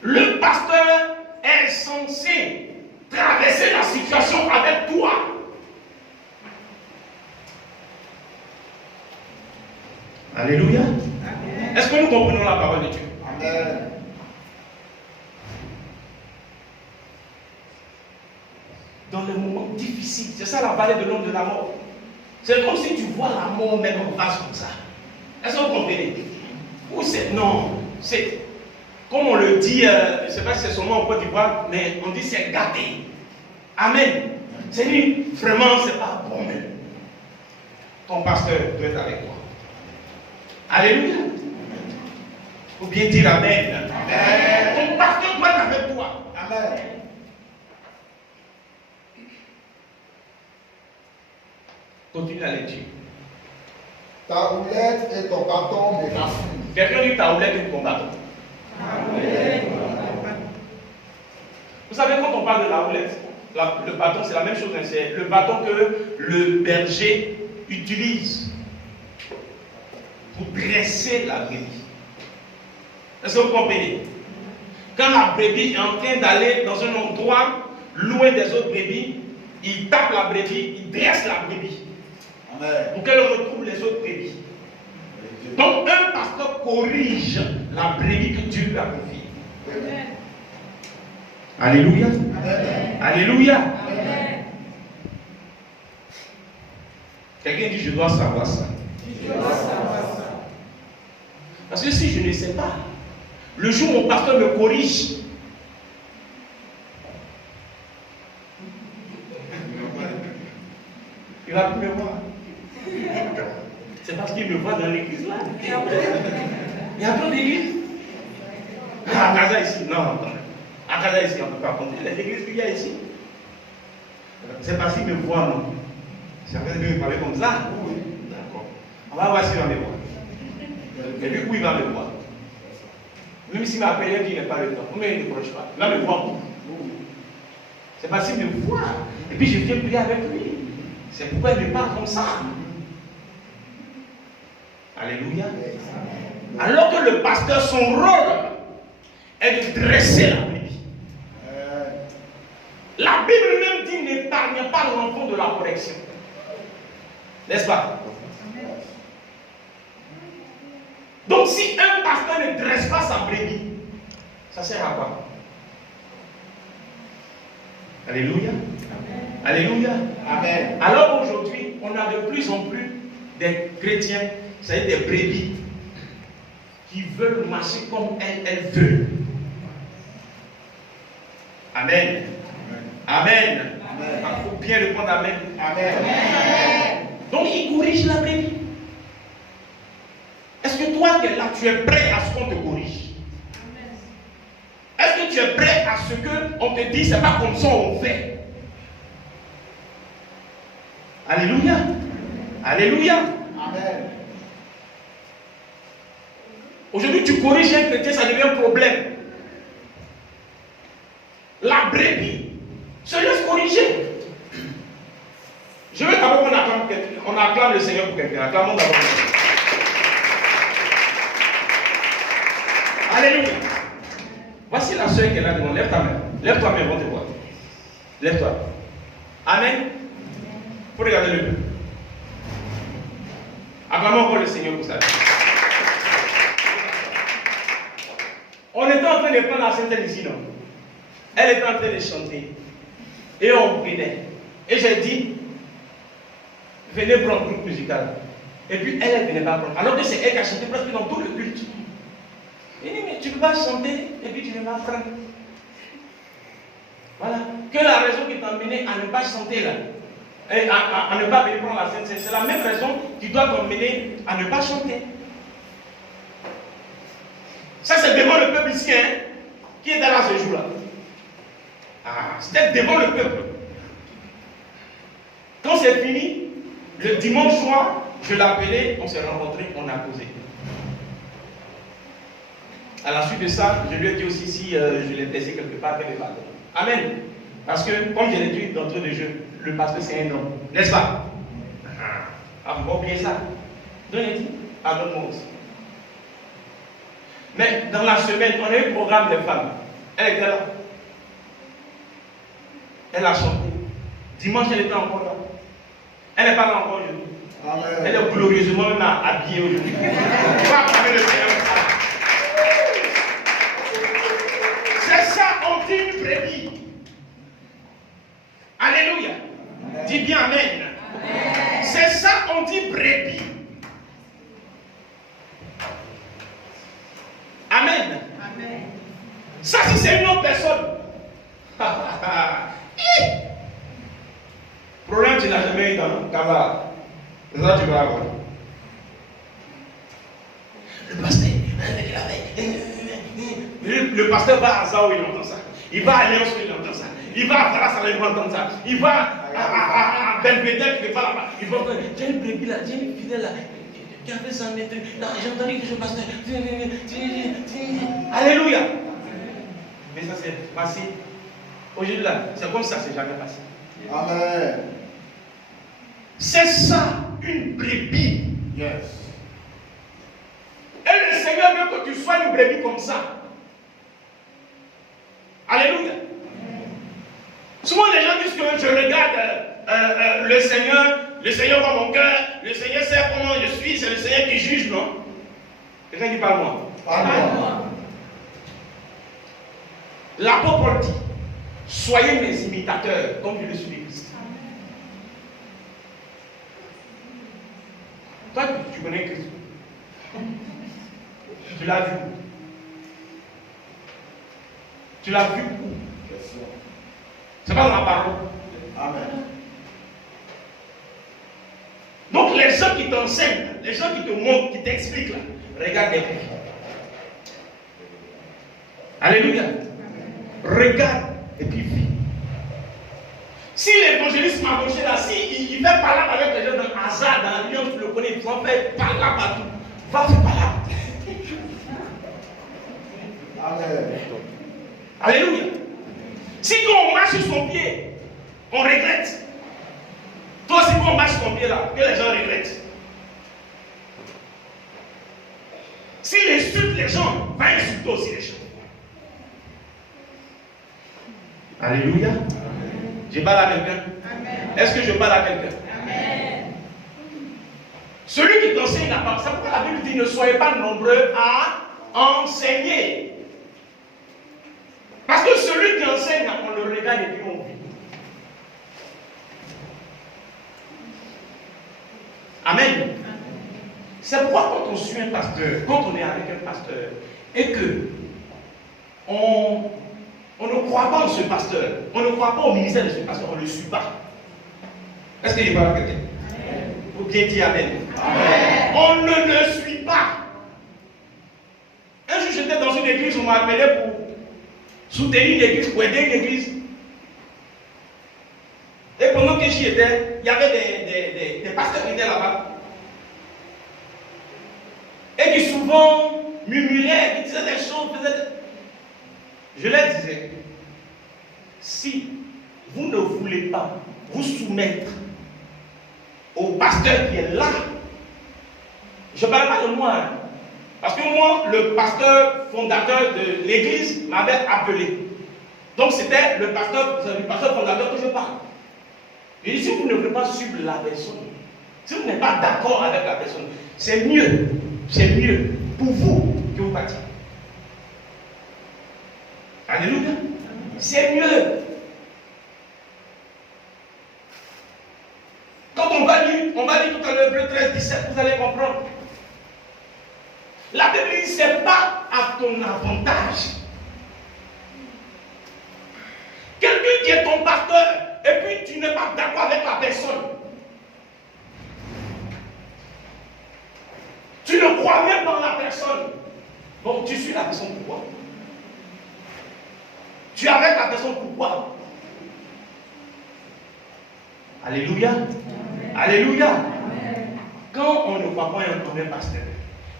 Le pasteur est censé traverser la situation avec toi. Alléluia. Est-ce que nous comprenons la parole de Dieu? Amen. Dans les moments difficiles, c'est ça la vallée de l'homme de la mort. C'est comme si tu vois la mort même en face comme ça. Est-ce que vous comprenez? Ou c'est non, c'est comme on le dit, je ne sais pas si c'est seulement en Côte d'Ivoire, mais on dit c'est gâté. Amen. C'est dit, vraiment, c'est pas bon même. Ton pasteur doit être avec toi. Alléluia. Il faut bien dire Amen. Amen. Ton pasteur doit être avec toi. Amen. Continue la lecture. Ta houlette et ton bâton me rassurent. Quelqu'un dit ta houlette et ton bâton. Vous savez, quand on parle de la houlette, le bâton, c'est la même chose. C'est le bâton que le berger utilise pour dresser la brebis. Est-ce que vous comprenez? Quand la brebis est en train d'aller dans un endroit loin des autres brebis, il tape la brebis, il dresse la brebis. Amen. Pour qu'elle retrouve les autres brebis. Donc un pasteur corrige la brebis que Dieu lui a confiée. Amen. Alléluia. Amen. Alléluia. Amen. Quelqu'un dit je dois savoir ça. Je dois savoir ça. Parce que si je ne sais pas, le jour où mon pasteur me corrige, il ne va plus me voir. C'est parce qu'il me voit dans l'église là. Il y a plein d'églises. Ah, à Gaza ici, non. À Gaza ici, on ne peut pas compter les églises qu'il y a ici. C'est parce qu'il me voit, non. Certains veulent me parler comme ça. Oui. D'accord. On va voir s'il va me voir. Et du coup, il va me voir. Même s'il m'appelle, il n'est pas le temps. Combien il ne proche pas? Il va me voir. C'est parce qu'il me voit. Et puis je viens prier avec lui. C'est pourquoi il me parle comme ça. Alléluia. Alors que le pasteur, son rôle est de dresser la brebis. La Bible même dit n'épargne pas l'enfant de la correction. N'est-ce pas? Donc si un pasteur ne dresse pas sa brebis, ça sert à quoi? Alléluia. Amen. Alléluia. Amen. Alors aujourd'hui, on a de plus en plus des chrétiens, c'est-à-dire des brebis, qui veulent marcher comme elles veulent. Amen. Amen. Il faut bien répondre Amen. Amen. Amen. Donc il corrige la brebis. Est-ce que toi, tu es prêt à ce qu'on te corrige? Est-ce que tu es prêt à ce qu'on te dit, c'est pas comme ça on fait? Alléluia. Alléluia. Amen. Aujourd'hui, tu corriges un chrétien, ça devient un problème. La brebis se laisse corriger. Je veux d'abord qu'on acclame quelqu'un. On acclame le Seigneur pour quelqu'un. Acclamons d'abord. Alléluia. Voici la soeur qui est là devant. Lève ta main. Lève ta main, on te voit. Lève-toi. Amen. Il faut regarder le but. Acclamons encore le Seigneur pour ça. On était en train de prendre la Sainte ici, non? Elle était en train de chanter. Et on priait. Et j'ai dit, venez prendre un groupe musical. Et puis elle ne venait pas prendre. Alors que c'est elle qui a chanté presque dans tout le culte. Il dit, mais tu ne peux pas chanter et puis tu ne vas pas prendre. Voilà. Quelle est la raison qui t'a amené à ne pas chanter là? et à ne pas venir prendre la Sainte Seine. C'est la même raison qui doit t'emmener à ne pas chanter. Ça, c'est devant le peuple ici, hein, qui est là ce jour-là. Ah, c'était devant le peuple. Quand c'est fini, le dimanche soir, je l'ai appelé, on s'est rencontrés, on a causé. À la suite de ça, je lui ai dit aussi si je l'ai blessé quelque part avec les ballons. Amen. Parce que, comme je l'ai dit d'entrée de jeu, le pasteur c'est un homme. N'est-ce pas? Ah, on va oublier ça. Donc il dit, à notre monde. Mais dans la semaine, on a eu le programme des femmes. Elle était là. Elle a chanté. Dimanche, elle était encore là. Elle n'est pas là encore aujourd'hui. Elle est glorieusement même habillée aujourd'hui. On va parler de Seigneur. C'est ça, on dit une brebis. Alléluia. Dis bien Amen. Amen. C'est ça, on dit brebis. Amen. Amen. Ça, si c'est une autre personne. Problème, tu n'as jamais eu dans Kaza. C'est ça que tu vas avoir. Le pasteur va à Zao, il entend ça. Il va à Alliance, il entend ça. Il va à Varas, il entend ça. Il va à Belvedere, il va là-bas. Il va dire, j'ai une brebis là, j'ai une fidèle là. Qui a fait ça, j'ai entendu que je pasteur. Alléluia. Mais ça s'est passé. Aujourd'hui là, c'est comme ça, c'est jamais passé. Amen. C'est ça, une brebis. Yes. Et le Seigneur veut que tu sois une brebis comme ça. Alléluia. Souvent les gens disent que je regarde le Seigneur voit mon cœur, le Seigneur sait comment je suis, c'est le Seigneur qui juge, non? Quelqu'un dit pas moi. Amen. L'apôtre Paul dit, soyez mes imitateurs, comme je le suis de Christ. Toi, tu connais Christ. Tu l'as vu. Tu l'as vu où? C'est pas dans la parole. Amen. Donc les gens qui t'enseignent, les gens qui te montrent, qui t'expliquent là, regarde les prix. Alléluia. Regarde et puis vis. Si l'évangéliste marchait là, si il fait parler avec les gens dans le hasard, dans la vie, tu le connais, tu vas faire parler partout. Va faire parler. Amen. Alléluia. Si quand on marche sur son pied, on regrette. Toi aussi quand on marche sur ton pied là, que les gens regrettent. S'il insulte les gens, va insulter aussi les gens. Alléluia. Je parle à quelqu'un. Est-ce que je parle à quelqu'un? Amen. Celui qui t'enseigne la parole, c'est pourquoi la Bible dit ne soyez pas nombreux à enseigner. Parce que celui qui enseigne, on le regarde et puis on vit. Amen. C'est pourquoi quand on suit un pasteur, quand on est avec un pasteur, et que on ne croit pas en ce pasteur, on ne croit pas au ministère de ce pasteur, on ne le suit pas. Est-ce qu'il parle à quelqu'un? Ou bien dit Amen. Amen. On ne le suit pas. Un jour j'étais dans une église, on m'a appelé pour soutenir une église, pour aider une église. Et pendant que j'y étais, il y avait des pasteurs qui étaient là-bas. Et qui souvent murmuraient, qui disaient des choses, Je leur disais, si vous ne voulez pas vous soumettre au pasteur qui est là, je ne parle pas de moi, hein, parce que moi, le pasteur fondateur de l'église m'avait appelé. Donc c'était le pasteur fondateur que je parle. Je dis, si vous ne voulez pas suivre la personne, si vous n'êtes pas d'accord avec la personne, c'est mieux pour vous que vous partiez. Alléluia. C'est mieux. Quand on va lire tout à l'heure, Hébreux 13, 17, vous allez comprendre. La Bible dit, c'est pas à ton avantage. Quelqu'un qui est ton pasteur, et puis tu n'es pas d'accord avec la personne. personne. Bon, tu suis la personne pourquoi? Tu es avec la personne pourquoi? Alléluia. Alléluia. Quand on ne croit pas en un pasteur,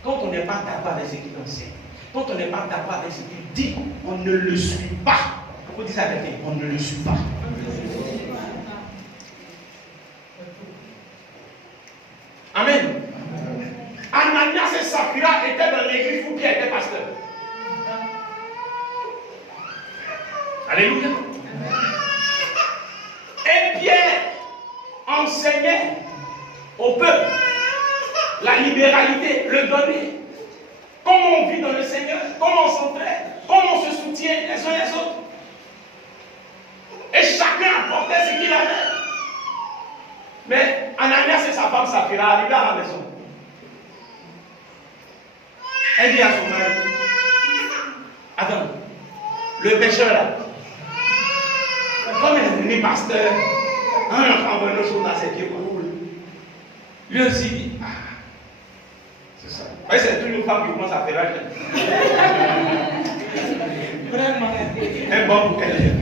quand on n'est pas d'accord avec ce qu'il enseigne, quand on n'est pas d'accord avec ce qu'il dit, on ne le suit pas. Vous dites la vérité, on ne le suit pas. Amen. Ananias et Saphira étaient dans l'église où Pierre était pasteur. Alléluia. Et Pierre enseignait au peuple la libéralité, le donner. Comment on vit dans le Seigneur, comment on s'entraide, comment on se soutient les uns les autres. Et chacun apportait ce qu'il avait. Mais Ananias et sa femme Saphira arrivaient à la maison. Elle dit à son mari, attends, le pécheur là, comme il est devenu pasteur, un enfant de nos choses dans ses pieds, lui aussi dit, ah, c'est ça. Ouais, c'est toujours une femme qui commence à faire l'âge. Vraiment, un bon pour elle.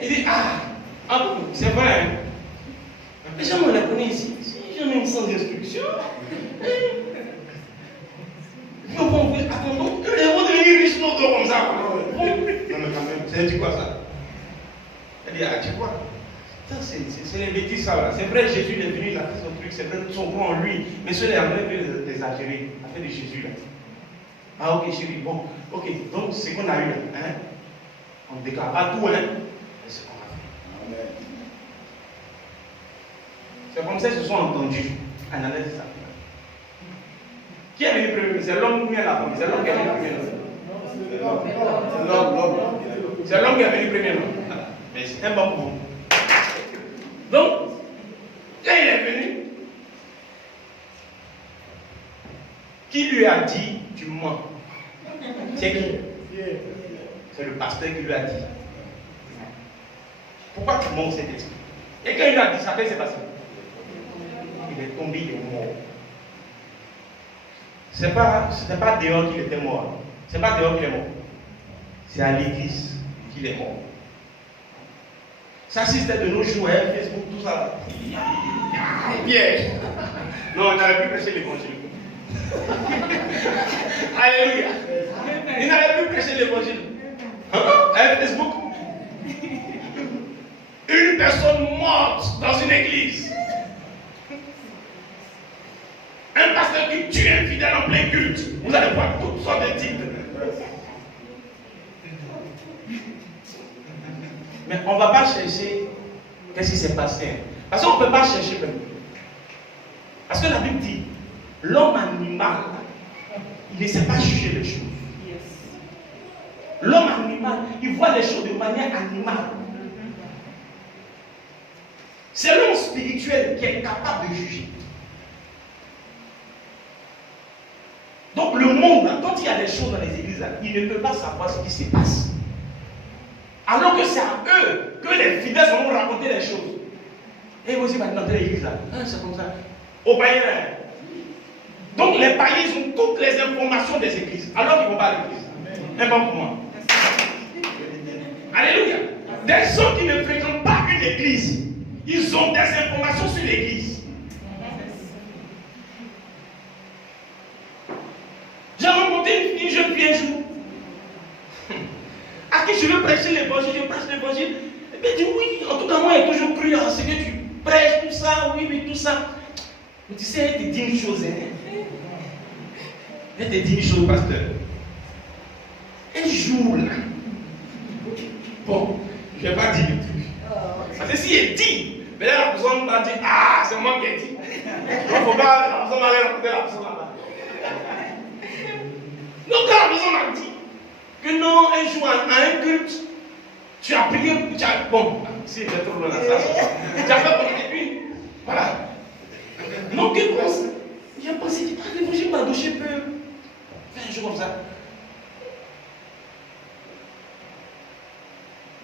Il dit, ah, c'est vrai, hein. Les gens me la connaissent ici, je même sans instruction. Nous pouvons faire, attendons, que les rois deviennent riches, nous comme ça. Non, mais quand même, c'est dit quoi ça? Elle dit, ah, tu vois, ça c'est les bêtises, ça là. C'est vrai, Jésus est venu, il a fait son truc, c'est vrai, tout son grand en lui. Mais ceux là, on veut exagérer, a fait de Jésus là. Ah, ok, chérie, bon, ok, donc c'est qu'on a eu là, hein? On ne déclare pas tout, hein? Mais c'est ce qu'on a fait. Amen. C'est comme ça qu'ils se sont entendus. Ananias et Saphira. Qui est venu premier? C'est l'homme ou bien la femme? C'est l'homme qui est venu premier. C'est l'homme qui est venu premier. Mais c'est un bon pour vous. Donc, quand il est venu, qui lui a dit tu mens? C'est qui? C'est le pasteur qui lui a dit. Pourquoi tu mens cet esprit? Et quand il a dit ça, qu'est-ce qui s'est passé? Il est tombé, il est mort. Ce n'est pas dehors qu'il était mort. Ce n'est pas dehors qu'il est mort. C'est à l'église qu'il est mort. Ça, si c'était de nos jours, hein, Facebook, tout ça. Pierre. Non, on n'aurait plus prêché l'évangile. Alléluia. Il n'aurait plus prêché l'évangile. Hein? Facebook. Une personne morte dans une église. Un pasteur qui tue un fidèle en plein culte. Vous allez voir toutes sortes de titres. Mais on ne va pas chercher qu'est-ce qui s'est passé. Parce qu'on ne peut pas chercher même. Parce que la Bible dit, l'homme animal, il ne sait pas juger les choses. L'homme animal, il voit les choses de manière animale. C'est l'homme spirituel qui est capable de juger. Donc le monde, quand il y a des choses dans les églises, il ne peut pas savoir ce qui se passe. Alors que c'est à eux que les fidèles vont raconter les choses. Et vous aussi, maintenant, dans l'église, là, c'est comme ça. Aux païens. Donc les païens ont toutes les informations des églises, alors qu'ils ne vont pas à l'église. Un bon pour moi. Alléluia. Des gens qui ne fréquentent pas une église, ils ont des informations sur l'église. J'ai rencontré une jeune fille un jour, à qui je veux prêcher l'évangile, je prêche l'évangile. Et puis elle dit oui, en tout cas moi j'ai toujours cru à ce que tu prêches, tout ça, oui, mais tout ça. Mais tu sais, elle te dit une chose, hein. Elle te dit une chose, pasteur. Un jour là, bon, je ne vais pas dire le truc. Parce que si elle dit, mais là la personne va dire, ah, c'est moi qui ai dit. Il ne faut pas, la personne va aller raconter la personne là-bas. Donc quand la personne m'a dit que non, un jour à un culte, tu as prié, tu as, bon, si j'ai trop loin dans ça, tu as fait et puis, voilà. Donc il pense, il a pensé qu'il parle l'évangile, m'a douché peu. Fait un jour comme ça.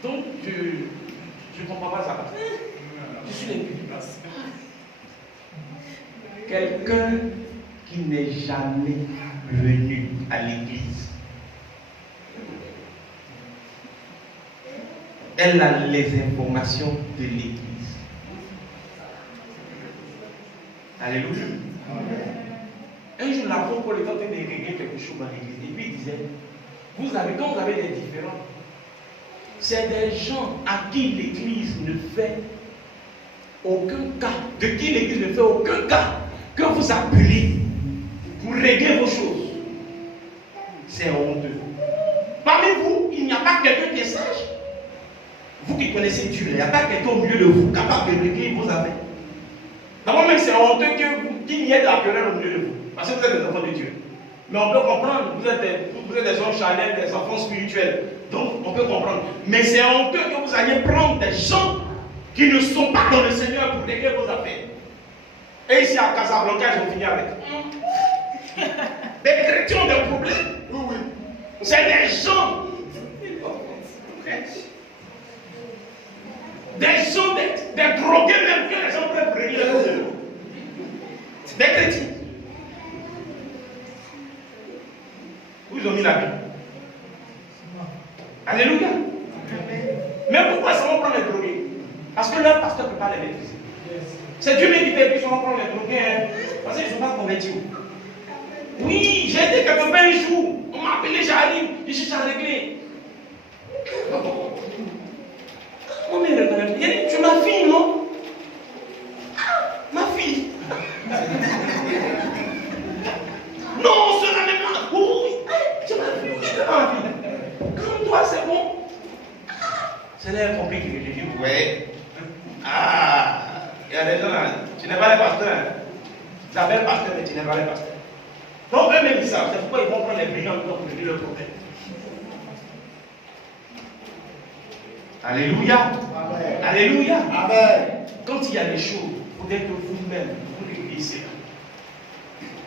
Donc je ne comprends pas ça. Je suis l'église. Quelqu'un qui n'est jamais venu à l'église. Elle a les informations de l'église. Alléluia. Un jour, l'apôtre Paul était en train de régler quelque chose dans l'église. Et puis il disait, quand vous avez des différends, c'est des gens à qui l'église ne fait aucun cas, de qui l'église ne fait aucun cas, que vous appelez pour régler vos choses. C'est honteux. Parmi vous, il n'y a pas quelqu'un qui est sage. Vous qui connaissez Dieu, il n'y a pas quelqu'un au milieu de vous capable de régler vos affaires. D'abord même, c'est honteux qu'il n'y ait de la querelle au milieu de vous. Parce que vous êtes des enfants de Dieu. Mais on peut comprendre, vous êtes des hommes charnels, des enfants spirituels. Donc, on peut comprendre. Mais c'est honteux que vous alliez prendre des gens qui ne sont pas dans le Seigneur pour régler vos affaires. Et ici à Casablanca, ils vont finir avec. Des chrétiens ont des problèmes. Oui, oui. C'est des gens. Des gens, des drogués même que les gens peuvent régler les problèmes. Des chrétiens. Où ils ont mis la Bible? Alléluia. Mais pourquoi ils vont prendre les drogués? Parce que leur pasteur ne peut pas les maîtriser. C'est Dieu même qui fait qu'ils vont prendre les drogués. Hein? Parce qu'ils ne sont pas convertis. Oui, j'ai été quelque part un jour. On m'a appelé, j'arrive, je cherche à régler. On me reconnaît. Il a dit, tu es ma fille, non? Ma fille. Non, cela n'est pas. Oui, tu es ma fille, je suis ma fille. Comme toi, c'est bon. C'est l'air compliqué que j'ai dit, ouais. Ah, il y a des gens là, tu n'es pas les pasteurs. Hein. Tu t'appelles pasteur, mais tu n'es pas les pasteurs. Donc, eux-mêmes, ils savent. C'est pourquoi ils vont prendre les brillants pour régler le problème. Alléluia. Amen. Alléluia. Amen. Quand il y a des choses, il faudrait que vous-même, vous réglissez.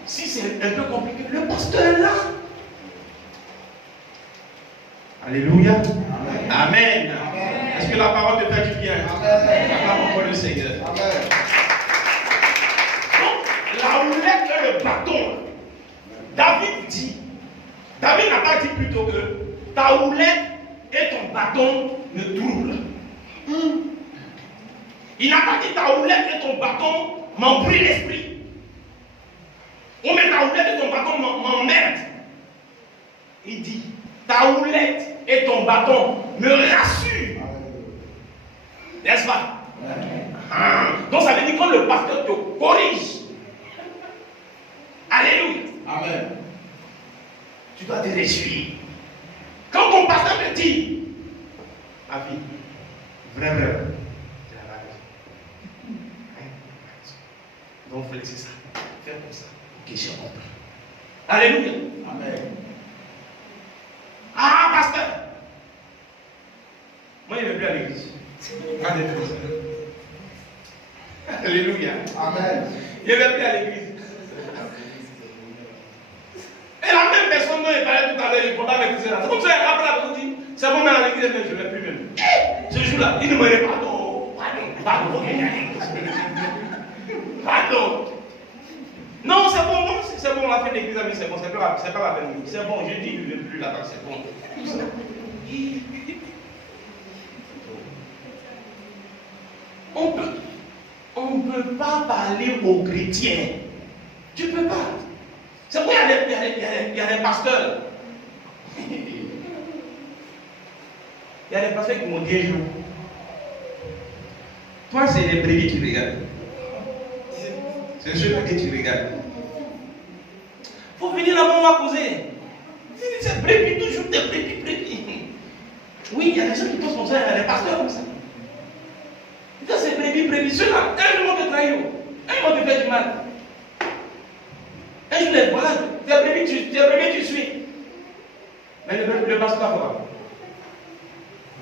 Si c'est un peu compliqué, le pasteur est là. Alléluia. Amen. Amen. Amen. Est-ce que la parole te fait du bien? Amen. Acclame encore le Seigneur. Amen. Donc, la houlette et le bâton. David n'a pas dit plutôt que ta houlette et ton bâton me troublent. Il n'a pas dit ta houlette et ton bâton m'embrouillent l'esprit. Ou mais ta houlette et ton bâton m'emmerdent. Il dit ta houlette et ton bâton me rassurent. N'est-ce pas? Donc ça veut dire quand le pasteur te corrige. Alléluia. Amen. Tu dois te réjouir. Quand ton pasteur te dit, ma fille, vraiment, tu as raison. Donc, fais ça. Fais comme ça. Ok, j'ai compris. Alléluia. Amen. Ah, pasteur. Moi, il ne veut plus à l'église. Alléluia. Amen. Il ne veut plus à l'église. Et la même personne dont il parlait tout à l'heure, il ne peut pas maîtriser là. C'est comme ça, après la personne dit, c'est bon, mais à l'église, je ne vais plus même. Ce jour-là, il ne me dit pardon, pardon. Non, c'est bon, non, c'est bon, on a fait l'église, mais c'est bon, c'est pas la peine. C'est bon, je dis, il ne veut plus là-bas, c'est bon. Tout ça. On ne peut pas parler aux chrétiens. Tu ne peux pas. C'est pourquoi il y a des pasteurs. Il y a des pasteurs qui m'ont dit un jour. Toi, c'est les brebis qui regardent. C'est ceux-là que tu regardes. Il faut venir là-bas, on va causer. C'est brebis, toujours des brebis. Oui, il y a des gens qui pensent comme ça, il y a des pasteurs comme ça. C'est brebis, ceux-là, eux vont te trahir. Eux vont te faire du mal. Et je les voilà, tes brebis, tu suis. Mais le pasteur va voir.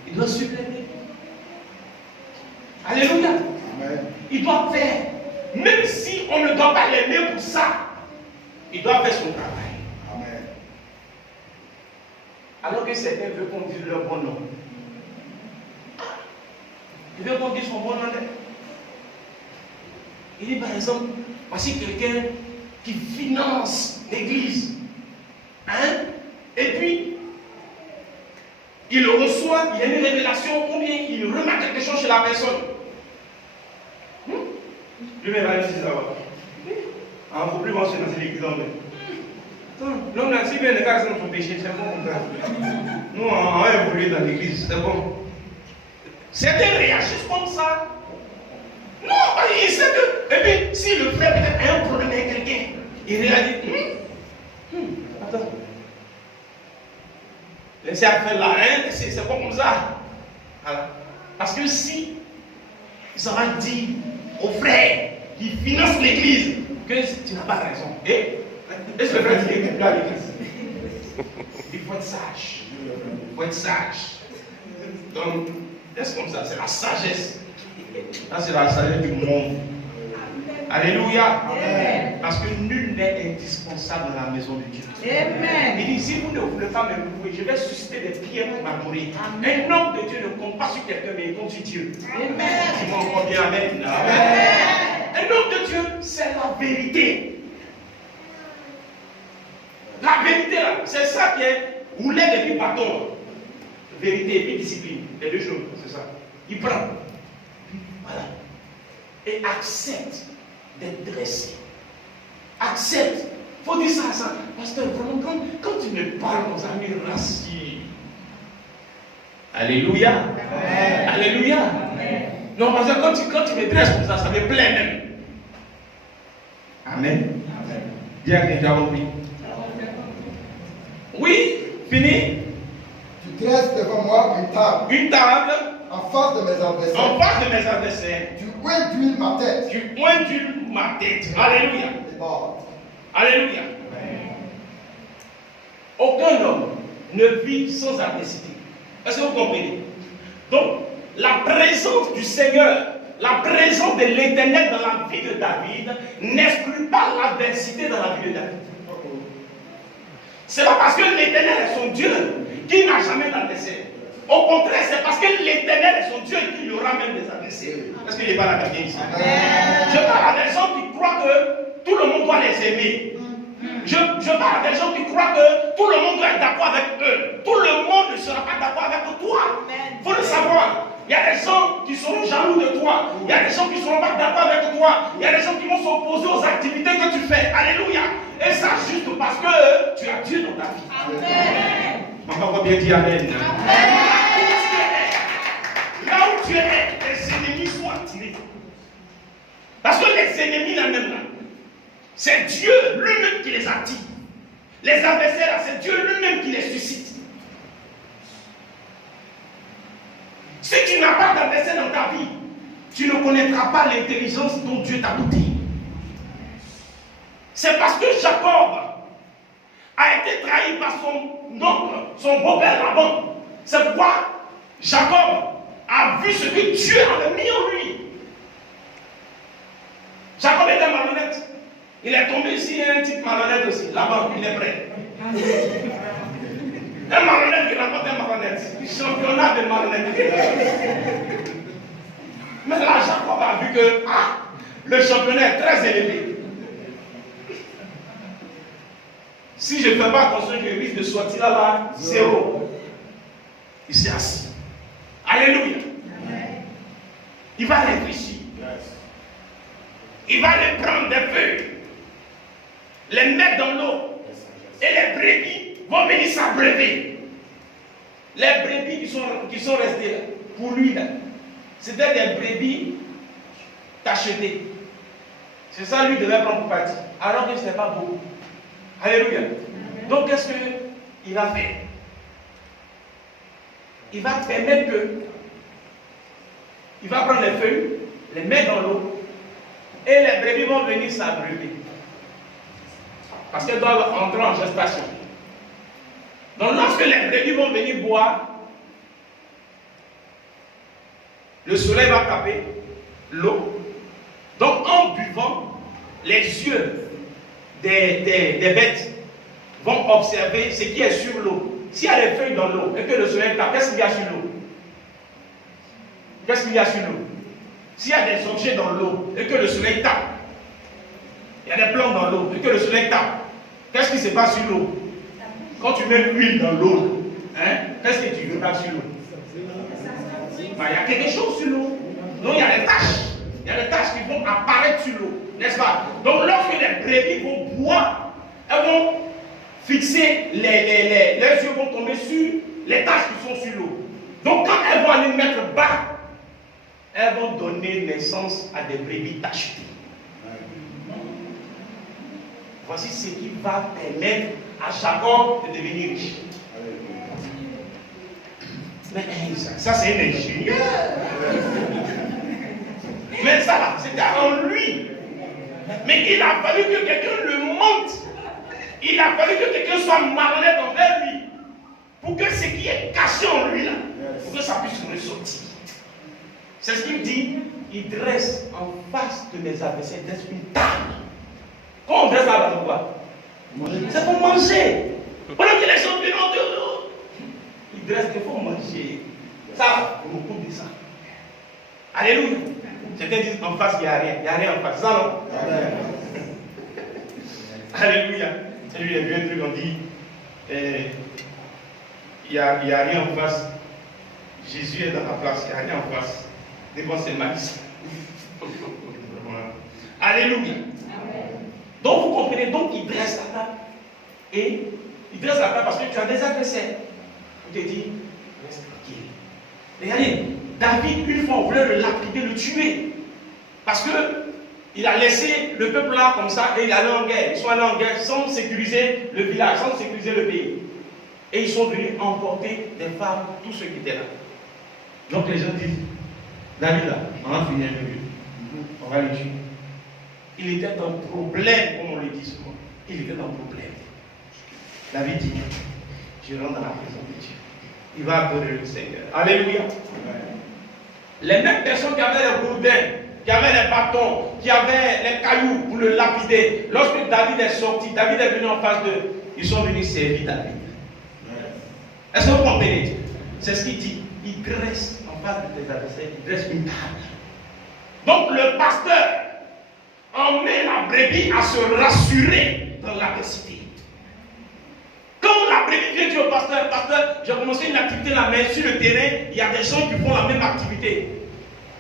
Il doit suivre les brebis. Alléluia. Amen. Il doit faire. Même si on ne doit pas l'aimer pour ça, il doit faire son travail. Amen. Alors que certains veulent qu'on dise leur bon nom. Il veut qu'on dise son bon nom. Il dit par exemple, voici quelqu'un qui finance l'église. Hein? Et puis, il reçoit, il y a une révélation ou bien il remarque quelque chose chez la personne. Lui-même va dire ça. On ne peut plus marcher dans l'église en fait. L'homme là, si bien les gars sont son péché, c'est bon comme ça. Nous, on a évolué dans l'église, c'est bon. Certains réagissent comme ça. Non, il sait que. Et puis, si le frère peut-être a un problème avec quelqu'un, il réagit. Attends. Laissez faire la haine, c'est pas comme ça. Voilà. Parce que si ils auraient dit aux frères qui financent l'église que tu n'as pas raison. Est-ce que le frère dit qu'il n'est plus à l'église? Il faut être sage. Il faut être sage. Donc, c'est comme ça, c'est la sagesse. Ça, c'est la sagesse du monde. Alléluia. Amen. Parce que nul n'est indispensable dans la maison de Dieu. Amen. Il dit, si vous ne voulez pas me louer, je vais susciter des prières pour m'adorer. Un homme de Dieu ne compte pas sur quelqu'un, mais il compte sur Dieu. Amen. Dis-moi encore bien Amen. Amen. Un homme de Dieu, c'est la vérité. La vérité, là, c'est ça qui est rouler depuis bâton. Vérité et discipline, les deux choses, c'est ça. Il prend. Voilà. Et accepte d'être dressé. Accepte. Il faut dire ça à ça. Pasteur, vraiment, quand tu me parles comme ça, me rassure. Alléluia. Amen. Alléluia. Amen. Non, parce que quand tu me dresses comme ça me plaît même. Amen. Amen. Dis à quelqu'un, oui. Oui, fini. Tu dresses devant moi une table. Une table. En face de mes adversaires. En face de mes adversaires. Tu oins d'huile ma tête. Tu oins d'huile ma tête. Alléluia. Alléluia. Aucun homme ne vit sans adversité. Est-ce que vous comprenez? Donc, la présence du Seigneur, la présence de l'Éternel dans la vie de David n'exclut pas l'adversité dans la vie de David. C'est pas parce que l'Éternel est son Dieu qu'il n'a jamais d'adversaire. Au contraire, c'est parce que l'Éternel est son Dieu qu'il y aura même des adversaires. Est-ce qu'il n'est pas la quelqu'un ici? Je parle à des gens qui croient que tout le monde doit les aimer. Je parle à des gens qui croient que tout le monde doit être d'accord avec eux. Tout le monde ne sera pas d'accord avec toi. Il faut le savoir. Il y a des gens qui seront jaloux de toi. Il y a des gens qui ne seront pas d'accord avec toi. Il y a des gens qui vont s'opposer aux activités que tu fais. Alléluia. Et ça juste parce que tu as Dieu dans ta vie. Amen. On va bien dire Amen. Là où tu es, les ennemis sont attirés. Parce que les ennemis là même là, c'est Dieu lui-même qui les attire. Les adversaires là, c'est Dieu lui-même qui les suscite. Si tu n'as pas d'adversaire dans ta vie, tu ne connaîtras pas l'intelligence dont Dieu t'a doté. C'est parce que Jacob a été trahi par son oncle, son beau-père Laban. C'est pourquoi Jacob a vu ce que Dieu avait mis en lui. Jacob était malhonnête. Il est tombé ici, un type malhonnête aussi. Laban, il est prêt. Un malhonnête qui rapporte un malhonnête. Championnat de malhonnêteté. Mais là, Jacob a vu que le championnat est très élevé. Si je ne fais pas attention, je risque de sortir là, zéro. Il s'est assis. Alléluia. Il va réfléchir. Il va les prendre des feuilles, les mettre dans l'eau. Et les brebis vont venir s'abreuver. Les brebis qui sont restées là, pour lui, là, c'était des brebis tachetées. C'est ça lui devait prendre pour partir. Alors que ce n'est pas beaucoup. Alléluia. Donc qu'est-ce qu'il va faire? Il va permettre que il va prendre les feuilles, les mettre dans l'eau, et les brebis vont venir s'abreuver. Parce qu'elles doivent entrer en gestation. Donc lorsque les brebis vont venir boire, le soleil va taper l'eau. Donc en buvant, les yeux des bêtes vont observer ce qui est sur l'eau. S'il y a des feuilles dans l'eau et que le soleil tape, qu'est-ce qu'il y a sur l'eau? Qu'est-ce qu'il y a sur l'eau? S'il y a des objets dans l'eau et que le soleil tape, il y a des plantes dans l'eau, et que le soleil tape, qu'est-ce qui se passe sur l'eau? Quand tu mets l'huile dans l'eau, hein, qu'est-ce que tu veux pas sur l'eau? Ben, il y a quelque chose sur l'eau. Donc il y a des taches. Il y a des taches qui vont apparaître sur l'eau, n'est-ce pas? Donc lorsque les brebis vont boire, elles vont fixer, leurs yeux vont tomber sur les taches qui sont sur l'eau. Donc quand elles vont aller mettre bas, elles vont donner naissance à des brebis tachetées. Voici ce qui va permettre à Jacob de devenir riche. Mais ça c'est un ingénieur. Mais ça, c'était en lui. Mais il a fallu que quelqu'un le monte. Il a fallu que quelqu'un soit malhonnête envers lui. Pour que ce qui est caché en lui là, pour que ça puisse ressortir. C'est ce qu'il dit. Il dresse en face de mes adversaires, il dresse une table. Quand on dresse la table, quoi? C'est pour manger. Pendant que les gens viennent en dehors, il dresse qu'il faut manger. Ça, on nous coupe de ça. Alléluia. Certains disent en face, il n'y a rien. Il n'y a rien en face. Ça, non? Alléluia. Et lui, il y a vu un truc, on dit, il n'y a rien en face. Jésus est dans la place, il n'y a rien en face. Devant, c'est malice. Alléluia. Donc, vous comprenez, donc, il dresse la table. Et il dresse la table parce que tu as des adversaires. Il te dit, reste tranquille. Regardez, David, une fois, on voulait le lapider, le tuer. Parce qu'il a laissé le peuple là comme ça et il allait en guerre. Ils sont allés en guerre sans sécuriser le village, sans sécuriser le pays. Et ils sont venus emporter des femmes, tous ceux qui étaient là. Donc les gens disent, David là, on va finir avec lui. On va le tuer. Il était un problème, comme on le dit souvent. Il était un problème. David dit, je rentre dans la présence de Dieu. Il va adorer le Seigneur. Alléluia. Les mêmes personnes qui avaient les gourdins, qui avaient les bâtons, qui avaient les cailloux pour le lapider, lorsque David est sorti, David est venu en face d'eux, ils sont venus servir David. Est-ce que vous comprenez? C'est ce qu'il dit. Il dresse en face de tes adversaires, il dresse une table. Donc le pasteur emmène la brebis à se rassurer dans l'adversité. Quand la brebis vient dire au pasteur, pasteur, j'ai commencé une activité là, mais sur le terrain, il y a des gens qui font la même activité.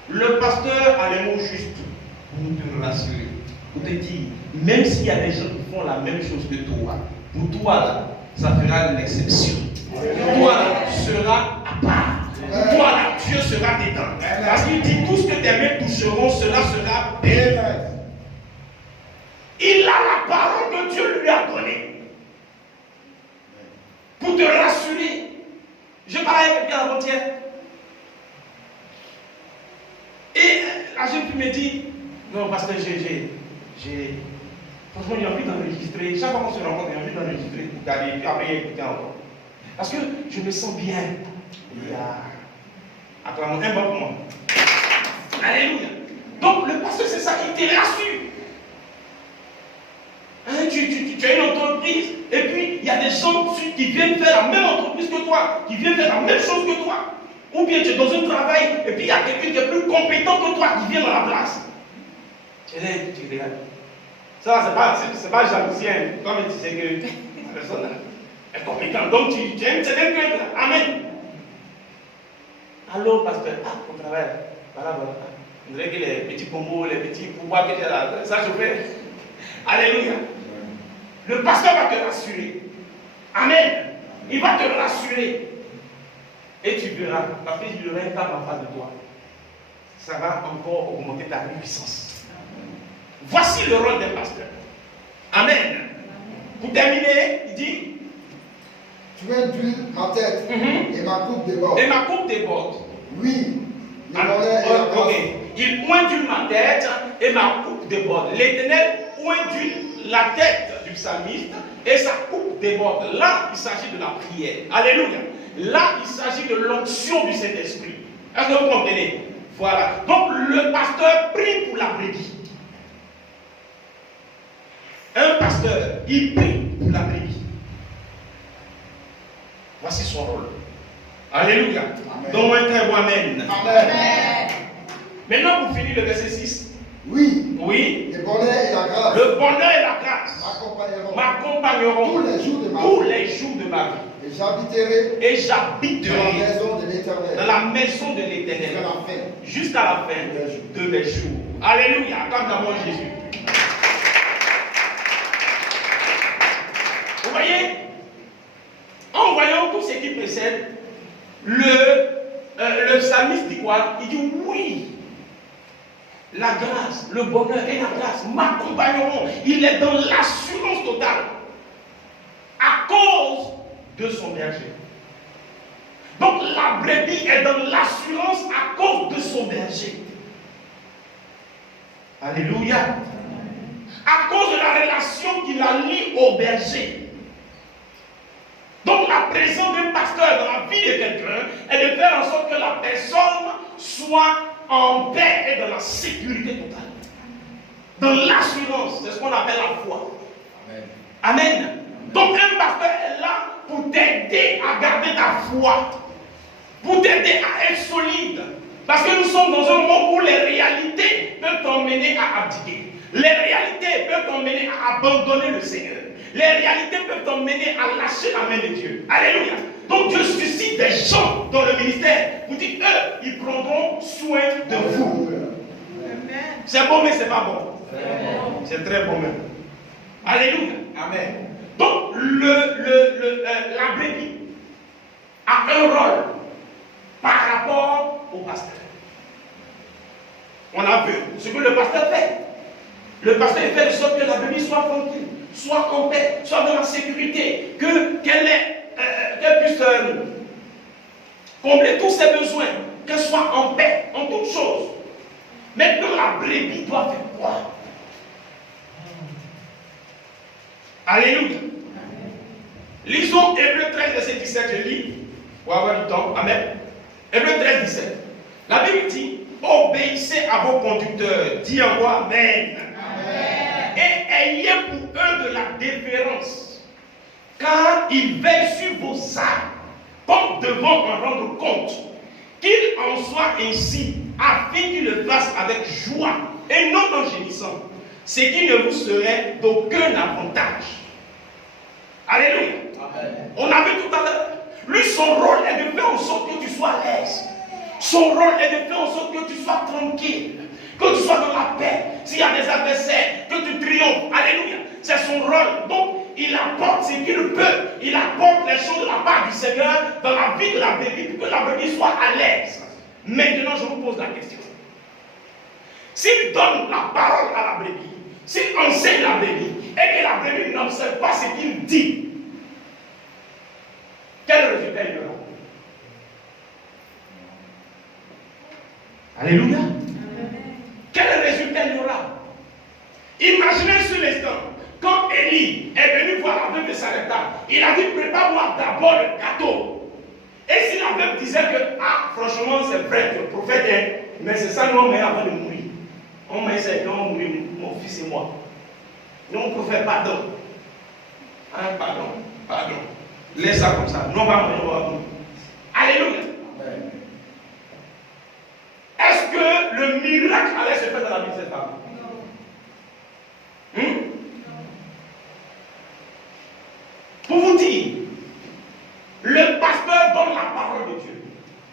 Le pasteur a les mots justes pour te rassurer, pour te dire, même s'il y a des gens qui font la même chose que toi, pour toi là, ça fera l'exception. Pour toi là, tu seras à part. Pour toi là, Dieu sera dedans. Parce qu'il dit, tout ce que tes mains toucheront, cela sera béni. Il a la parole que Dieu lui a donnée. Pour te rassurer. Je parlais avec quelqu'un avant-hier. Et la jeune fille me dit, non, parce que franchement, j'ai envie d'enregistrer. Chaque fois qu'on se rencontre, j'ai envie d'enregistrer pour garder, puis après écouter encore. Parce que je me sens bien. Acclamons un bon pour moi. Alléluia. Donc le pasteur, c'est ça, il te rassure. Hein, tu as une entreprise, et puis il y a des gens qui viennent faire la même entreprise que toi, qui viennent faire la même chose que toi. Ou bien tu es dans un travail, et puis il y a quelqu'un qui est plus compétent que toi qui vient dans la place. Tu regardes. Ça, c'est pas jalousie, comme tu sais que la personne est compétente. Donc tu aimes, c'est même que, amen. Allô, pasteur, au travail, voilà. On dirait que les petits combos, les petits pouvoirs que tu as là, ça je fais. Alléluia. Le pasteur va te rassurer. Amen. Il va te rassurer. Et tu verras, parce qu'il y aura un table en face de toi. Ça va encore augmenter ta puissance. Voici le rôle d'un pasteur. Amen. Pour terminer, il dit, tu induis ma tête et ma coupe déborde. Et ma coupe déborde. Oui, le bonheur et la grâce. Il oindule ma tête et ma coupe déborde. L'Éternel oindule la tête du psalmiste et sa coupe déborde. Là, il s'agit de la prière. Alléluia. Là, il s'agit de l'onction du Saint-Esprit. Est-ce que vous comprenez? Voilà. Donc, le pasteur prie pour la brebis. Un pasteur, il prie pour la brebis. Voici son rôle. Alléluia. Donne-moi un très bon amen. Amen. Maintenant, pour finir le verset 6, Oui, Oui, le bonheur et la grâce le bonheur et la grâce m'accompagneront tous m'accompagneront les jours de ma tous vie. les jours de ma vie. Et j'habiterai Et dans la j'habiterai maison de dans l'Éternel la maison de jusqu'à l'Éternel la fin. jusqu'à la fin de mes jours. Alléluia. Acclame-moi Jésus. Vous voyez, en voyant tout ce qui précède, le psalmiste dit quoi? Il dit oui. La grâce, le bonheur et la grâce m'accompagneront. Il est dans l'assurance totale à cause de son berger. Donc la brebis est dans l'assurance à cause de son berger. Alléluia. À cause de la relation qui la lie au berger. Donc la présence d'un pasteur dans la vie de quelqu'un est de faire en sorte que la personne soit en paix et dans la sécurité totale. Dans l'assurance, c'est ce qu'on appelle la foi. Amen. Amen. Donc un pasteur est là pour t'aider à garder ta foi, pour t'aider à être solide. Parce que nous sommes dans un monde où les réalités peuvent t'emmener à abdiquer. Les réalités peuvent t'emmener à abandonner le Seigneur. Les réalités peuvent t'emmener à lâcher la main de Dieu. Alléluia. Donc Dieu suscite des gens dans le ministère pour dire eux, ils prendront soin de vous. C'est bon, mais c'est pas bon. C'est très bon même. Alléluia. Amen. Donc la brebis a un rôle par rapport au pasteur. On a vu ce que le pasteur fait. Le pasteur fait de sorte que la brebis soit tranquille, soit en paix, soit dans la sécurité, qu'elle puisse combler tous ses besoins, qu'elle soit en paix en toutes choses. Maintenant, la brebis doit faire quoi? Alléluia. Lisons Hébreux 13, verset 17, je lis, pour avoir du temps. Amen. Hébreux 13, 17. La Bible dit, obéissez à vos conducteurs. Dis en moi, Amen. Amen. Et ayez pour eux de la déférence, car ils veillent sur vos âmes, comme devant en rendre compte. Qu'il en soit ainsi, afin qu'ils le fassent avec joie, et non en gémissant, ce qui ne vous serait d'aucun avantage. Alléluia. Amen. On a vu tout à l'heure, lui son rôle est de faire en sorte que tu sois à l'aise. Son rôle est de faire en sorte que tu sois tranquille, que tu sois dans la paix. S'il y a des adversaires, que tu triomphes. Alléluia. C'est son rôle. Donc, il apporte ce qu'il peut. Il apporte les choses de la part du Seigneur dans la vie de la brebis pour que la brebis soit à l'aise. Maintenant, je vous pose la question. S'il donne la parole à la brebis, s'il enseigne la brebis, et que la brebis n'observe pas ce qu'il dit, quel résultat il y aura? Alléluia. Quel résultat il y aura? Imaginez sur l'instant, quand Élie est venu voir la veuve de Sarepta, il a dit prépare-moi d'abord le gâteau. Et si la veuve disait que, ah, franchement, c'est vrai, le prophète est, mais c'est ça, nous on met avant de mourir. On met ça, on mourir, mon fils et moi. Nous on prophète, pardon. Ah, pardon. Laisse ça comme ça. Nous on va mourir. Alléluia. Amen. Est-ce que le miracle allait se faire dans la vie de cette femme? Non. Pour vous dire, le pasteur donne la parole de Dieu.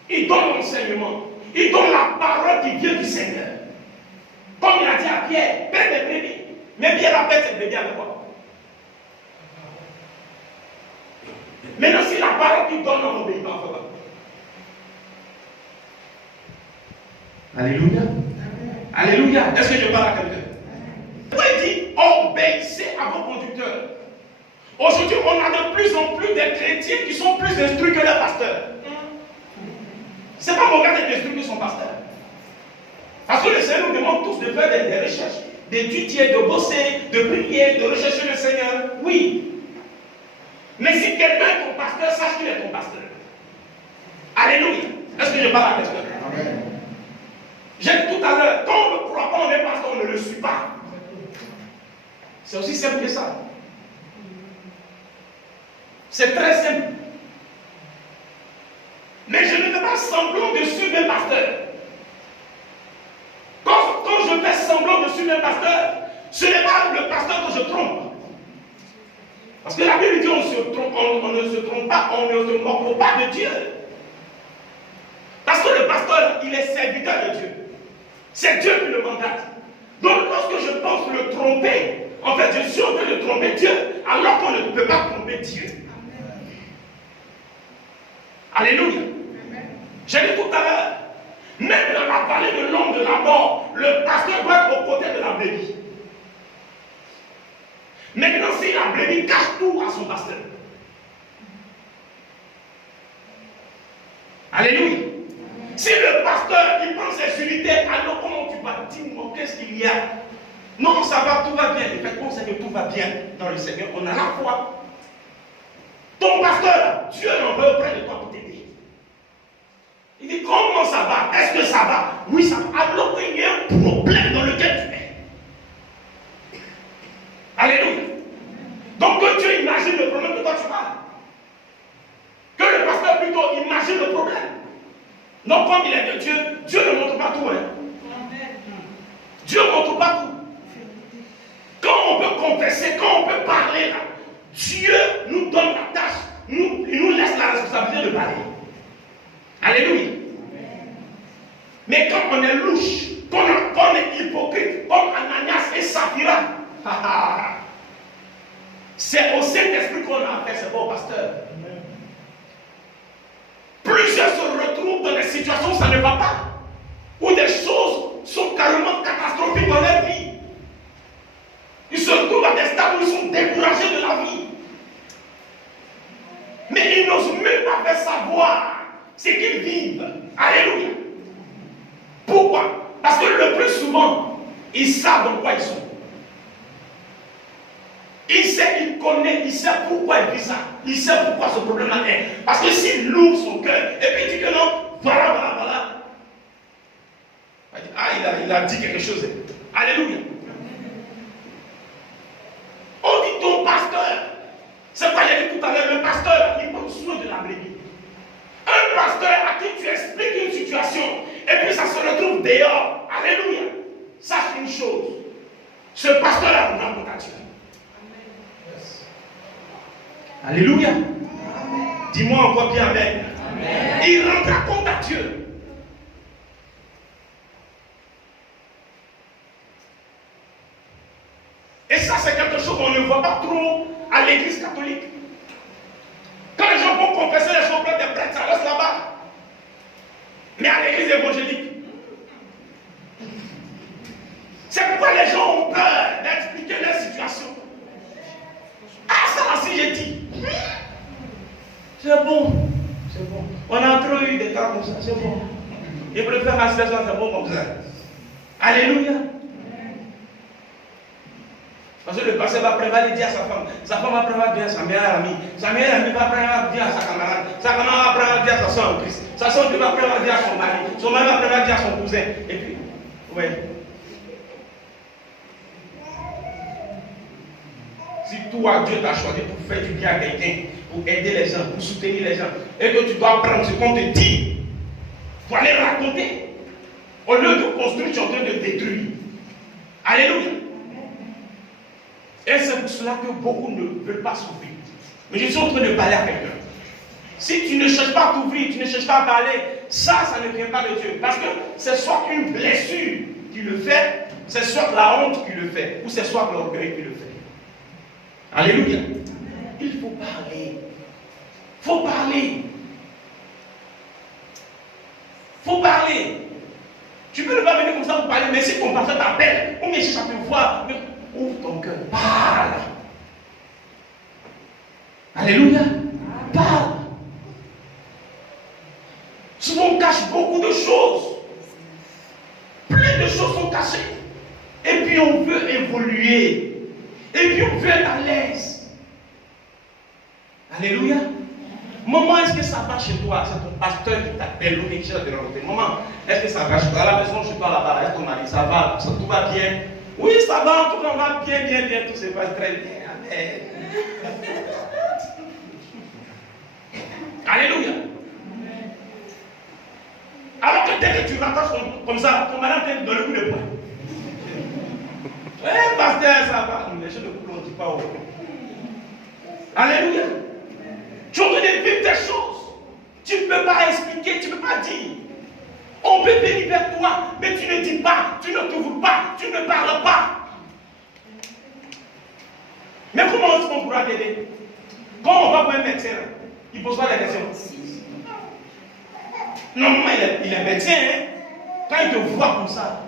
Il donne l'enseignement. Il donne la parole qui vient du Seigneur. Comme il a dit à Pierre, paie des brebis. Mais Pierre a fait cette brebis avec quoi? Maintenant, si la parole qu'il donne, on n'obéit pas. Alléluia. Alléluia. Est-ce que je parle à quelqu'un? Pourquoi il dit obéissez à vos conducteurs? Aujourd'hui, on a de plus en plus de chrétiens qui sont plus instruits que leurs pasteurs. C'est pas mauvais d'être instruit que son pasteur. Parce que le Seigneur nous demande tous de faire des recherches, d'étudier, de bosser, de prier, de rechercher le Seigneur. Oui. Mais si quelqu'un est ton pasteur, sache qu'il est ton pasteur. Alléluia. Est-ce que je parle à quelqu'un? Amen. J'ai dit tout à l'heure, quand on ne croit pas en un pasteur, on ne le suit pas. C'est aussi simple que ça. C'est très simple. Mais je ne fais pas semblant de suivre un pasteur. Quand je fais semblant de suis un pasteur, ce n'est pas le pasteur que je trompe. Parce que la Bible dit on ne se trompe pas, on ne se moque pas de Dieu. Parce que le pasteur, il est serviteur de Dieu. C'est Dieu qui le mandate. Donc lorsque je pense le tromper, en fait je suis en train de tromper Dieu, alors qu'on ne peut pas tromper Dieu. Alléluia. J'ai dit tout à l'heure, même dans la vallée de l'ombre de la mort, le pasteur doit être aux côtés de la brebis. Maintenant, si la brebis cache tout à son pasteur. Alléluia. Si le pasteur il prend ses unités, alors comment tu vas dire, qu'est-ce qu'il y a? Non, ça va, tout va bien. Le fait qu'on sait que tout va bien dans le Seigneur, on a la foi. Ton pasteur, Dieu en veut auprès de toi pour t'aider. Il dit, comment ça va? Est-ce que ça va? Oui, ça va. Alors qu'il y a un problème dans lequel tu es. Alléluia. Donc que Dieu imagine le problème que toi tu parles. Que le pasteur plutôt imagine le problème. Donc comme il est de Dieu, Dieu ne montre pas tout. Hein. Dieu ne montre pas tout. Quand on peut confesser, quand on peut parler là, Dieu nous donne la tâche, il nous laisse la responsabilité de parler. Alléluia. Mais quand on est louche, quand on est hypocrite, comme Ananias et Saphira, c'est au Saint-Esprit qu'on a fait, c'est pas au pasteur. Plusieurs se retrouvent dans des situations où ça ne va pas, où des choses sont carrément catastrophiques dans leur vie. Ils se retrouvent à des stades où ils sont découragés de la vie. Mais ils n'osent même pas faire savoir ce qu'ils vivent. Alléluia. Pourquoi? Parce que le plus souvent, ils savent dans quoi ils sont. Il sait, il connaît, il sait pourquoi il vit ça. Il sait pourquoi ce problème-là est. Parce que s'il ouvre son cœur, et puis il dit que non, voilà. Il a dit quelque chose. Alléluia. On dit ton pasteur. C'est quoi j'ai dit tout à l'heure, le pasteur, il prend soin de la brebis. Un pasteur à qui tu expliques une situation, et puis ça se retrouve dehors. Alléluia. Sache une chose. Ce pasteur-là vous rencontre à Dieu. Alléluia. Dis-moi encore bien amen. Amen. Il rendra compte à Dieu. Et ça, c'est quelque chose qu'on ne voit pas trop à l'église catholique. Quand les gens vont confesser les choses auprès des prêtres, ça reste là-bas. Mais à l'église évangélique, c'est pourquoi les gens ont peur d'expliquer leur situation. Ah, ça là, si j'ai dit. C'est bon. On a trop eu des cas comme ça, c'est bon. Je préfère ma situation, c'est bon comme ça. Alléluia. Parce que le pasteur va aller dire à sa femme va prendre dire à sa meilleure amie, sa meilleure amie va prendre dire à sa camarade va prendre dire à sa soeur en Christ, sa soeur va prendre dire à son mari va prendre dire à son cousin, et puis, oui. Si toi, Dieu t'a choisi pour faire du bien à quelqu'un, pour aider les gens, pour soutenir les gens, et que tu dois prendre ce qu'on te dit, pour aller raconter, au lieu de construire, tu es en train de détruire. Alléluia. Et c'est pour cela que beaucoup ne veulent pas s'ouvrir. Mais je suis en train de parler à quelqu'un. Si tu ne cherches pas à t'ouvrir, tu ne cherches pas à parler, ça ne vient pas de Dieu. Parce que c'est soit une blessure qui le fait, c'est soit la honte qui le fait, ou c'est soit l'orgueil qui le fait. Alléluia. Il faut parler. Il faut parler. Il faut parler. Tu peux ne pas venir comme ça pour parler, mais si ton pasteur t'appelle, ou bien si ça te voit, ouvre ton cœur. Parle. Alléluia. Parle. Souvent on cache beaucoup de choses. Plein de choses sont cachées. Et puis on veut évoluer. Et puis on veut être à l'aise. Alléluia. Maman, est-ce que ça va chez toi? C'est ton pasteur qui t'appelle ou qui cherche de rencontrer. Maman, est-ce que ça va chez toi? À la maison, chez toi là-bas, est-ce qu'on m'a dit ça va? Tout va bien? Oui, ça va, en tout cas, on va bien, tout se passe très bien. Amen. Alléluia. Alors que dès que tu rattaches comme ça, ton malade te donne le coup de poing. pasteur, ça va. Les gens de couple, on ne dit pas oh. Alléluia. Tu es en train de vivre des choses. Tu ne peux pas expliquer, tu ne peux pas dire. On peut venir vers toi, mais tu ne dis pas, tu ne t'ouvres pas, tu ne parles pas. Mais comment est-ce qu'on pourra t'aider? Quand on va voir un médecin, il pose pas la question. Normalement, il est médecin, hein? Quand il te voit comme ça,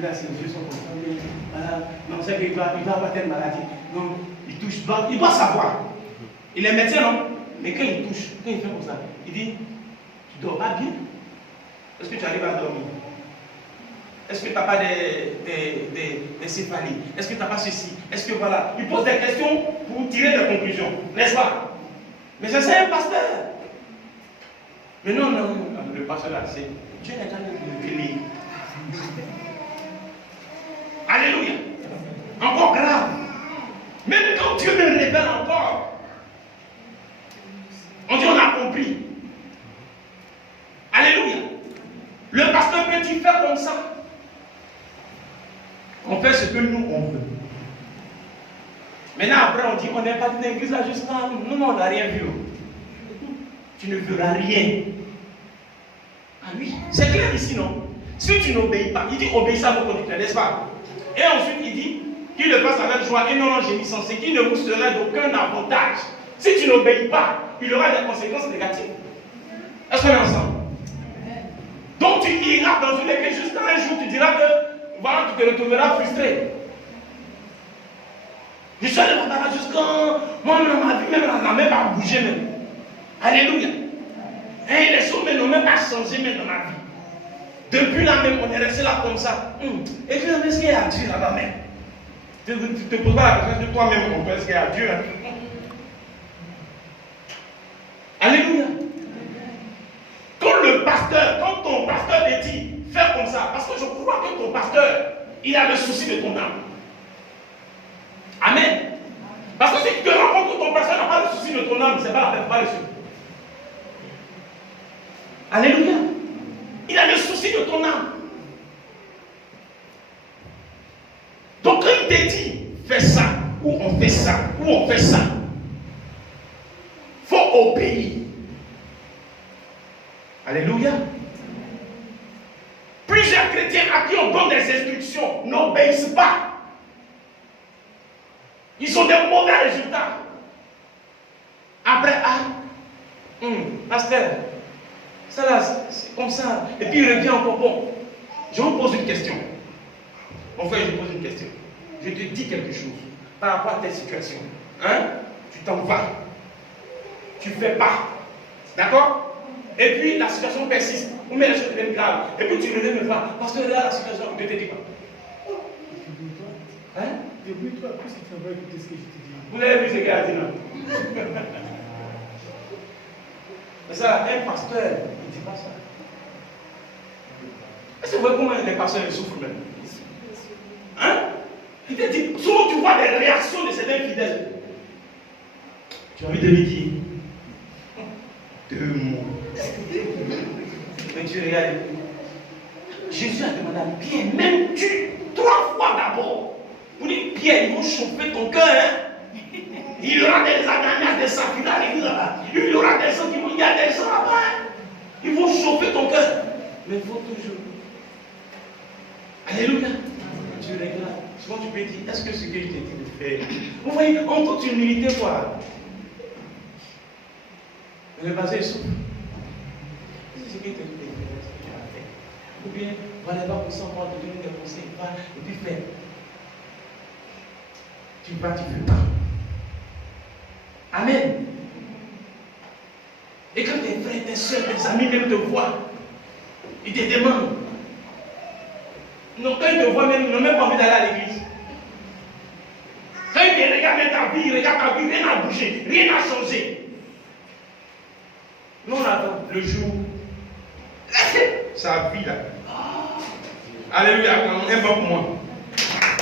là, ses yeux sont comme ça. Voilà. Non, c'est qu'il va avoir telle maladie. Non, il touche. Il doit savoir. Il est médecin, non? Mais quand il touche, quand il fait comme ça, il dit, tu dors pas bien? Est-ce que tu arrives à dormir? Est-ce que tu n'as pas des céphalies? Est-ce que tu n'as pas ceci? Est-ce que voilà? Il pose des questions pour tirer des conclusions, n'est-ce pas? Mais c'est un pasteur. Mais non, le pasteur là, c'est Dieu n'est jamais révélé. Alléluia. Encore grave. Même quand Dieu me révèle encore, on dit on a compris. Alléluia. Le pasteur peut-il faire comme ça? On fait ce que nous on veut. Maintenant après on dit on n'est pas d'une église là jusqu'à nous on n'a rien vu. Tu ne verras rien. Ah oui, c'est clair ici non? Si tu n'obéis pas, il dit obéissez à vos conducteurs, n'est-ce pas? Et ensuite il dit qu'il le fasse avec joie et non en gémissant, c'est qu'il ne vous sera d'aucun avantage. Si tu n'obéis pas, il y aura des conséquences négatives. Est-ce qu'on est ensemble? Donc tu iras dans une église jusqu'à un jour, tu diras que voilà, tu te retrouveras frustré. Je suis allé là-bas jusqu'à moi, ma vie, même elle n'a même pas bougé même. Alléluia. Et les choses n'ont même pas changé même dans ma vie. Depuis là même, on est resté là comme ça. Et puis, est-ce qu'il y a Dieu là-bas même? Tu te poses pas la question de toi-même, on peut est-ce qu'il y a Dieu hein? Alléluia. Quand ton pasteur te dit, fais comme ça, parce que je crois que ton pasteur, il a le souci de ton âme. Amen. Parce que si tu te rends compte que ton pasteur n'a pas le souci de ton âme, c'est pas la peine, pas le souci. Alléluia. Il a le souci de ton âme. Donc quand il te dit, fais ça, ou on fait ça, ou on fait ça, il faut obéir. Alléluia. Plusieurs chrétiens à qui on donne des instructions n'obéissent pas. Ils ont des mauvais résultats. Après, pasteur, ça là, c'est comme ça. Et puis il revient encore bon. Je vous pose une question. Mon frère, je vous pose une question. Je te dis quelque chose par rapport à telle situation. Hein? Tu t'en vas. Tu ne fais pas. D'accord? Et puis la situation persiste. Ou même les choses deviennent graves. Et puis tu relèves le bras. Parce que là, la situation ne te dit pas. Hein? Débrouille-toi, plus si tu vas écouter ce que je te dis. Vous avez vu ce qu'il a dit là? Mais ça, un pasteur, il ne dit pas ça. Est-ce que vous voyez comment les pasteurs souffrent même? Hein? Il te dit, souvent tu vois des réactions de certains fidèles. Tu as envie de lui dire 2 mots. Mais tu regardes. Jésus a demandé à Pierre, même tu, 3 fois d'abord. Vous dites, Pierre, ils vont chauffer ton cœur. Hein? Il y aura des ananas, des saphiras là-bas. Il y aura des gens qui vont, il y a des gens là-bas. Hein? Ils vont chauffer ton cœur. Mais il faut toujours. Alléluia. Tu regardes. Souvent tu peux dire, est-ce que ce que je t'ai dit de faire? Vous voyez, en toute humilité, quoi. Mais le passé souffre. C'est ce que tu as fait. Ou bien, va là-bas pour ça, on va te donner des conseils, va, et puis fais. Tu vas, tu ne veux pas. Amen. Et quand tes frères, tes soeurs, tes amis même te voient, ils te demandent. Non, quand ils te voient même, ils n'ont même pas envie d'aller à l'église. Quand ils te regardent ta vie, rien n'a bougé, rien n'a changé. Nous on attend le jour. Sa vie là. Alléluia, un bon pour moi.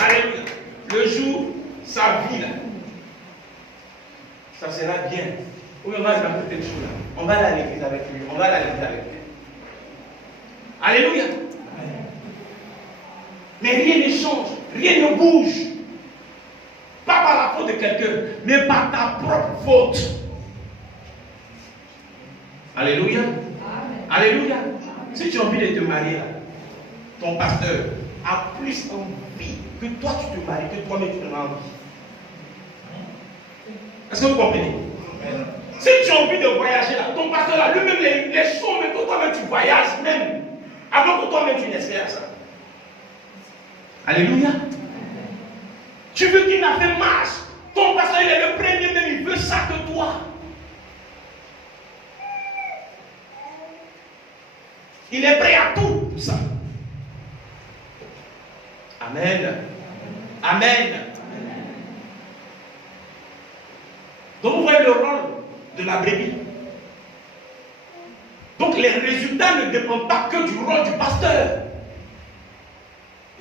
Alléluia. Le jour, sa vie là. Ça sera bien. Ou on va se raconter le jour là. On va aller à l'église avec lui. On va aller à l'église avec lui. Alléluia. Mais rien ne change, rien ne bouge. Pas par la faute de quelqu'un, mais par ta propre faute. Alléluia. Alléluia. Si tu as envie de te marier, là, ton pasteur a plus envie que toi tu te maries, que toi-même tu te maries. Est-ce que vous comprenez? Si tu as envie de voyager, là, ton pasteur là, lui-même, les choses, mais que toi-même tu voyages même, avant que toi-même tu n'espères ça. Alléluia. Tu veux qu'il n'a fait marche. Ton pasteur, il est le premier, même il veut ça que toi. Il est prêt à tout pour ça. Amen. Amen. Donc vous voyez le rôle de la brebis. Donc les résultats ne dépendent pas que du rôle du pasteur.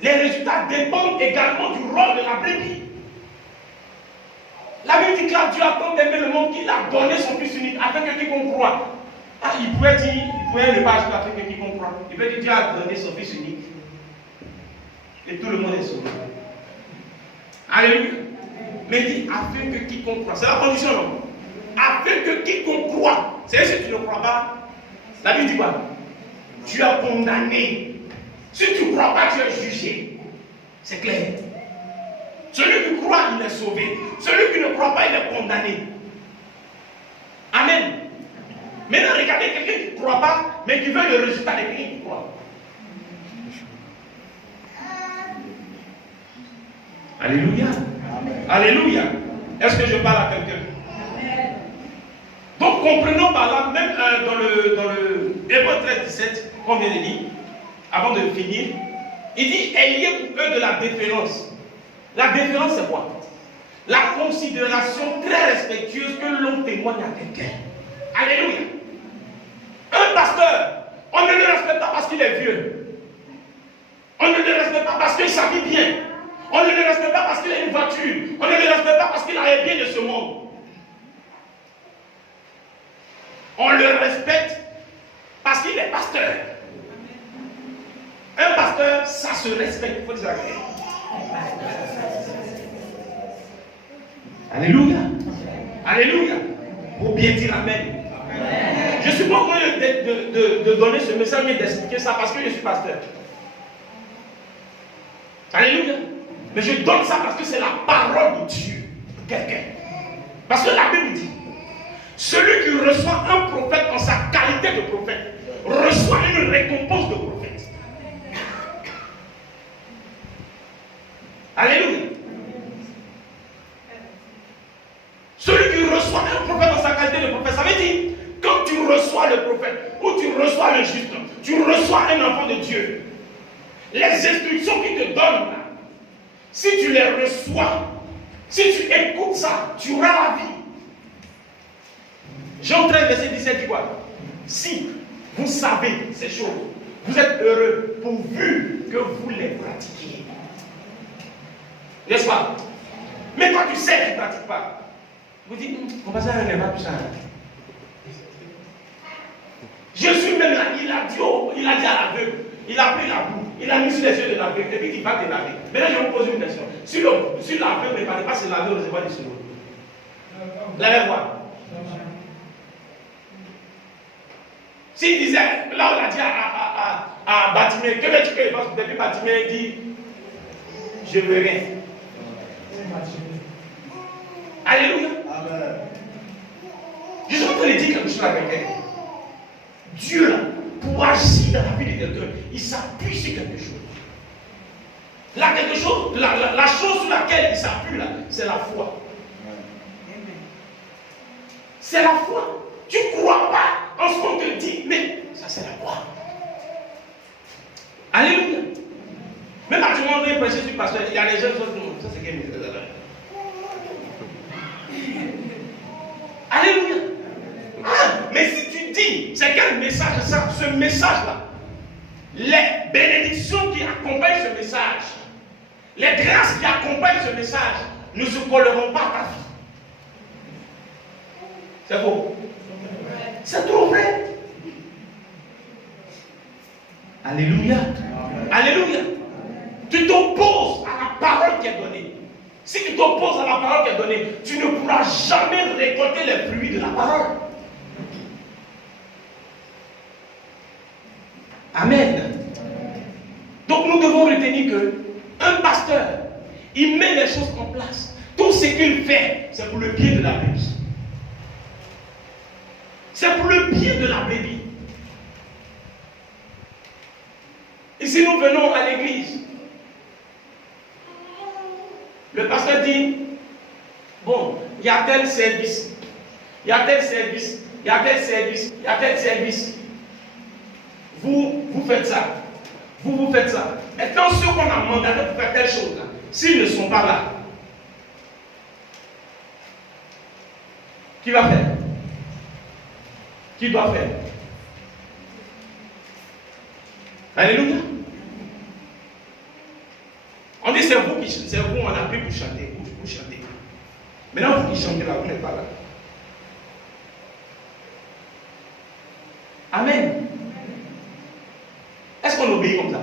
Les résultats dépendent également du rôle de la brebis. La Bible dit que Dieu a tant aimé le monde qu'il a donné son Fils unique afin que quiconque croit. Ah, il pouvait dire, il pouvait ne pas ajouter afin que quiconque croit. Il peut dire Dieu a donné son Fils unique. Et tout le monde est sauvé. Alléluia. Mais il dit afin que quiconque croit. C'est la condition, non? Afin que quiconque croit. C'est si tu ne crois pas. La Bible dit quoi? Tu es condamné. Si tu ne crois pas, tu es jugé. C'est clair. Celui qui croit, il est sauvé. Celui qui ne croit pas, il est condamné. Amen. Maintenant, regardez quelqu'un qui ne croit pas, mais qui veut le résultat de quelqu'un qui croit. Alléluia. Alléluia. Est-ce que je parle à quelqu'un? Donc, comprenons par là, même dans le Hébreux 13, 17, qu'on vient de lire, avant de finir, il dit, ayez pour eux de la déférence. La déférence, c'est quoi? La considération très respectueuse que l'on témoigne à quelqu'un. Alléluia. Un pasteur, on ne le respecte pas parce qu'il est vieux. On ne le respecte pas parce qu'il s'habille bien. On ne le respecte pas parce qu'il a une voiture. On ne le respecte pas parce qu'il a les biens de ce monde. On le respecte parce qu'il est pasteur. Un pasteur, ça se respecte. Il faut dire ça. Alléluia. Alléluia. Pour bien dire Amen. Je ne suis pas en train de donner ce message, mais d'expliquer ça parce que je suis pasteur. Alléluia. Mais je donne ça parce que c'est la parole de Dieu. Quelqu'un. Parce que la Bible dit, celui qui reçoit un prophète en sa qualité de prophète, reçoit une récompense de prophète. Alléluia. Celui qui reçoit un prophète en sa qualité de prophète, ça veut dire, quand tu reçois le prophète, ou tu reçois le juste, tu reçois un enfant de Dieu, les instructions qu'il te donne, là, si tu les reçois, si tu écoutes ça, tu auras la vie. Jean 13, verset 17 dit quoi? Si vous savez ces choses, vous êtes heureux pourvu que vous les pratiquiez. N'est-ce pas? Mais quand tu sais que tu ne pratiques pas, vous dites, on va faire un débat plus ça. Je suis même là, il a dit à l'aveugle, il a pris la boue, il a mis sur les yeux de l'aveugle, et puis il va te laver. Maintenant, je vais vous poser une question. Si l'aveugle ne parlait pas, c'est laver, on ne sait pas du solo. Lavez-moi. S'il disait, là on a dit à Batimé, que veux-tu qu'il fasse? Depuis Batimé dit, je veux rien. Alléluia. Amen. Je suis en train de dire quelque chose à quelqu'un. Dieu, là, pour agir dans la vie de quelqu'un, il s'appuie sur quelque chose. Là, quelque chose, la chose sur laquelle il s'appuie, là, c'est la foi. C'est la foi. Tu ne crois pas en ce qu'on te dit, mais ça c'est la foi. Alléluia. Même à tout le monde, il prêcher sur pasteur, il y a les gens qui sont ça c'est quel message. Alléluia. Ah, mais si tu dis, c'est quel message ça? Ce message-là, les bénédictions qui accompagnent ce message, les grâces qui accompagnent ce message, ne se colleront pas à ta vie. C'est faux. C'est trop vrai. Alléluia. Alléluia. tu t'opposes à la parole qui est donnée. Si tu t'opposes à la parole qui est donnée, tu ne pourras jamais récolter les fruits de la parole. Amen. Donc nous devons retenir que un pasteur, il met les choses en place. Tout ce qu'il fait, c'est pour le bien de la Bible. C'est pour le bien de la brebis. Ici, nous venons à l'église. Le pasteur dit, bon, il y a tel service, il y a tel service, il y a tel service, il y a tel service. Vous faites ça. Vous faites ça. Et quand ceux qu'on a mandaté pour faire telle chose, là, s'ils ne sont pas là, qui va faire? Qui doit faire? Alléluia. On dit c'est vous, on a pris pour chanter, pour chanter. Maintenant vous qui chantez là, vous n'êtes pas là. Amen. Est-ce qu'on obéit comme ça?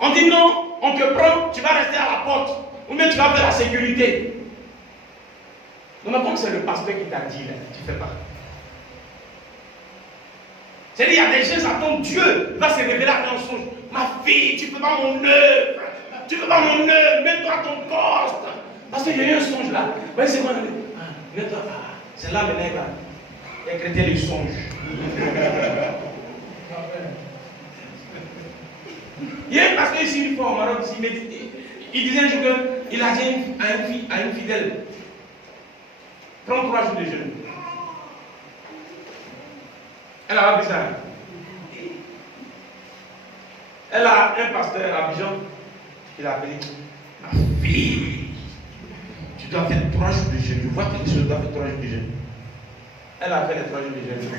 On dit non, on te prend, tu vas rester à la porte, ou bien tu vas faire la sécurité. Non, mais comme c'est le pasteur qui t'a dit là, tu ne fais pas. C'est-à-dire, il y a des gens qui attendent Dieu va se révéler à ton songe. Ma fille, tu ne fais pas mon œuvre. Tu ne fais pas mon œuvre, mets-toi à ton poste. Parce qu'il y a eu un songe là. Vous voyez, c'est quoi? Mets-toi. C'est là maintenant là. Les chrétiens, ils songent. Il y a un pasteur ici, une fois au Maroc, il disait un jour qu'il a dit à une fidèle, prends 3 jours de jeûne. Elle a appris ça. Elle a un pasteur à Abidjan, il a appelé, ma fille, tu dois faire 3 jours de jeûne. Je vois quelque chose, tu dois faire 3 jours de jeûne. Elle a fait les 3 jours de jeûne.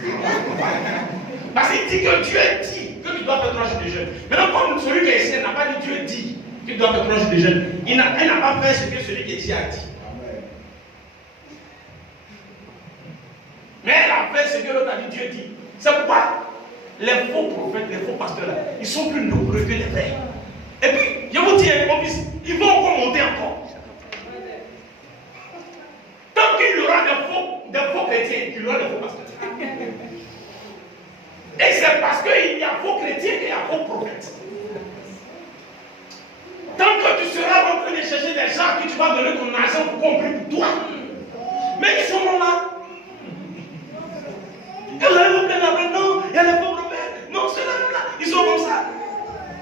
Parce qu'il dit que Dieu dit que tu dois faire 3 jours de jeûne. Maintenant, comme celui qui est ici n'a pas dit Dieu dit que tu dois faire 3 jours de jeûne, elle n'a pas fait ce que celui qui est ici a dit. Mais elle a fait ce que l'autre a dit, Dieu dit. C'est pourquoi les faux prophètes, les faux pasteurs là, ils sont plus nombreux que les vrais. Et puis, je vous dis, ils vont encore monter encore. Tant qu'il y aura des faux chrétiens, il y aura des faux pasteurs. Et c'est parce qu'il y a faux chrétiens et il y a faux prophètes. Tant que tu seras en train de chercher des gens que tu vas donner ton argent pour compris pour toi. Mais ils sont là. Et vous allez vous plaindre après, non, il y a les faux prophètes. Non, ceux-là, ils sont comme ça.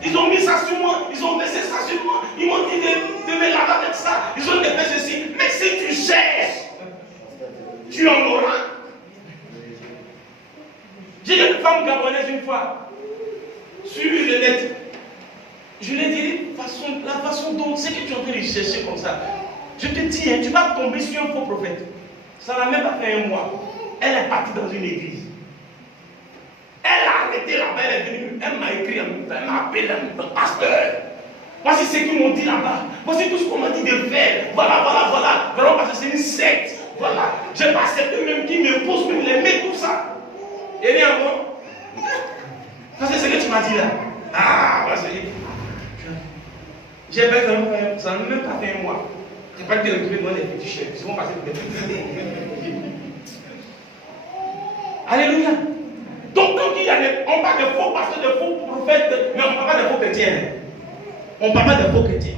Ils ont mis ça sur moi, ils ont baissé ça sur moi, ils m'ont dit de me laver avec ça, ils ont fait ceci. Mais si tu cherches, tu en auras. J'ai eu une femme gabonaise une fois, sur le net. Je lui ai dit, la façon dont c'est que tu es en train de chercher comme ça. Je te dis, hein, tu vas tomber sur un faux prophète. Ça n'a même pas fait un mois. Elle est partie dans une église. Elle a arrêté là-bas, elle est venue, elle m'a écrit, elle m'a appelé, pasteur. Voici ce qu'ils m'ont dit là-bas. Voici tout ce qu'on m'a dit de faire. Voilà. Vraiment parce que c'est une secte. Voilà. Je n'ai pas accepté même qu'ils me posent les mains, tout ça. Et bien, bon. Ça, c'est ce que tu m'as dit là. Ah, vas-y. J'ai fait ça n'a même pas fait un mois. Je n'ai pas dit de retrouver dans les petits chefs. Ils vont passer pour des petits. Alléluia. Donc, quand il y a on parle de faux pasteurs, de faux prophètes, mais on ne parle pas de faux chrétiens. On ne parle pas de faux chrétiens.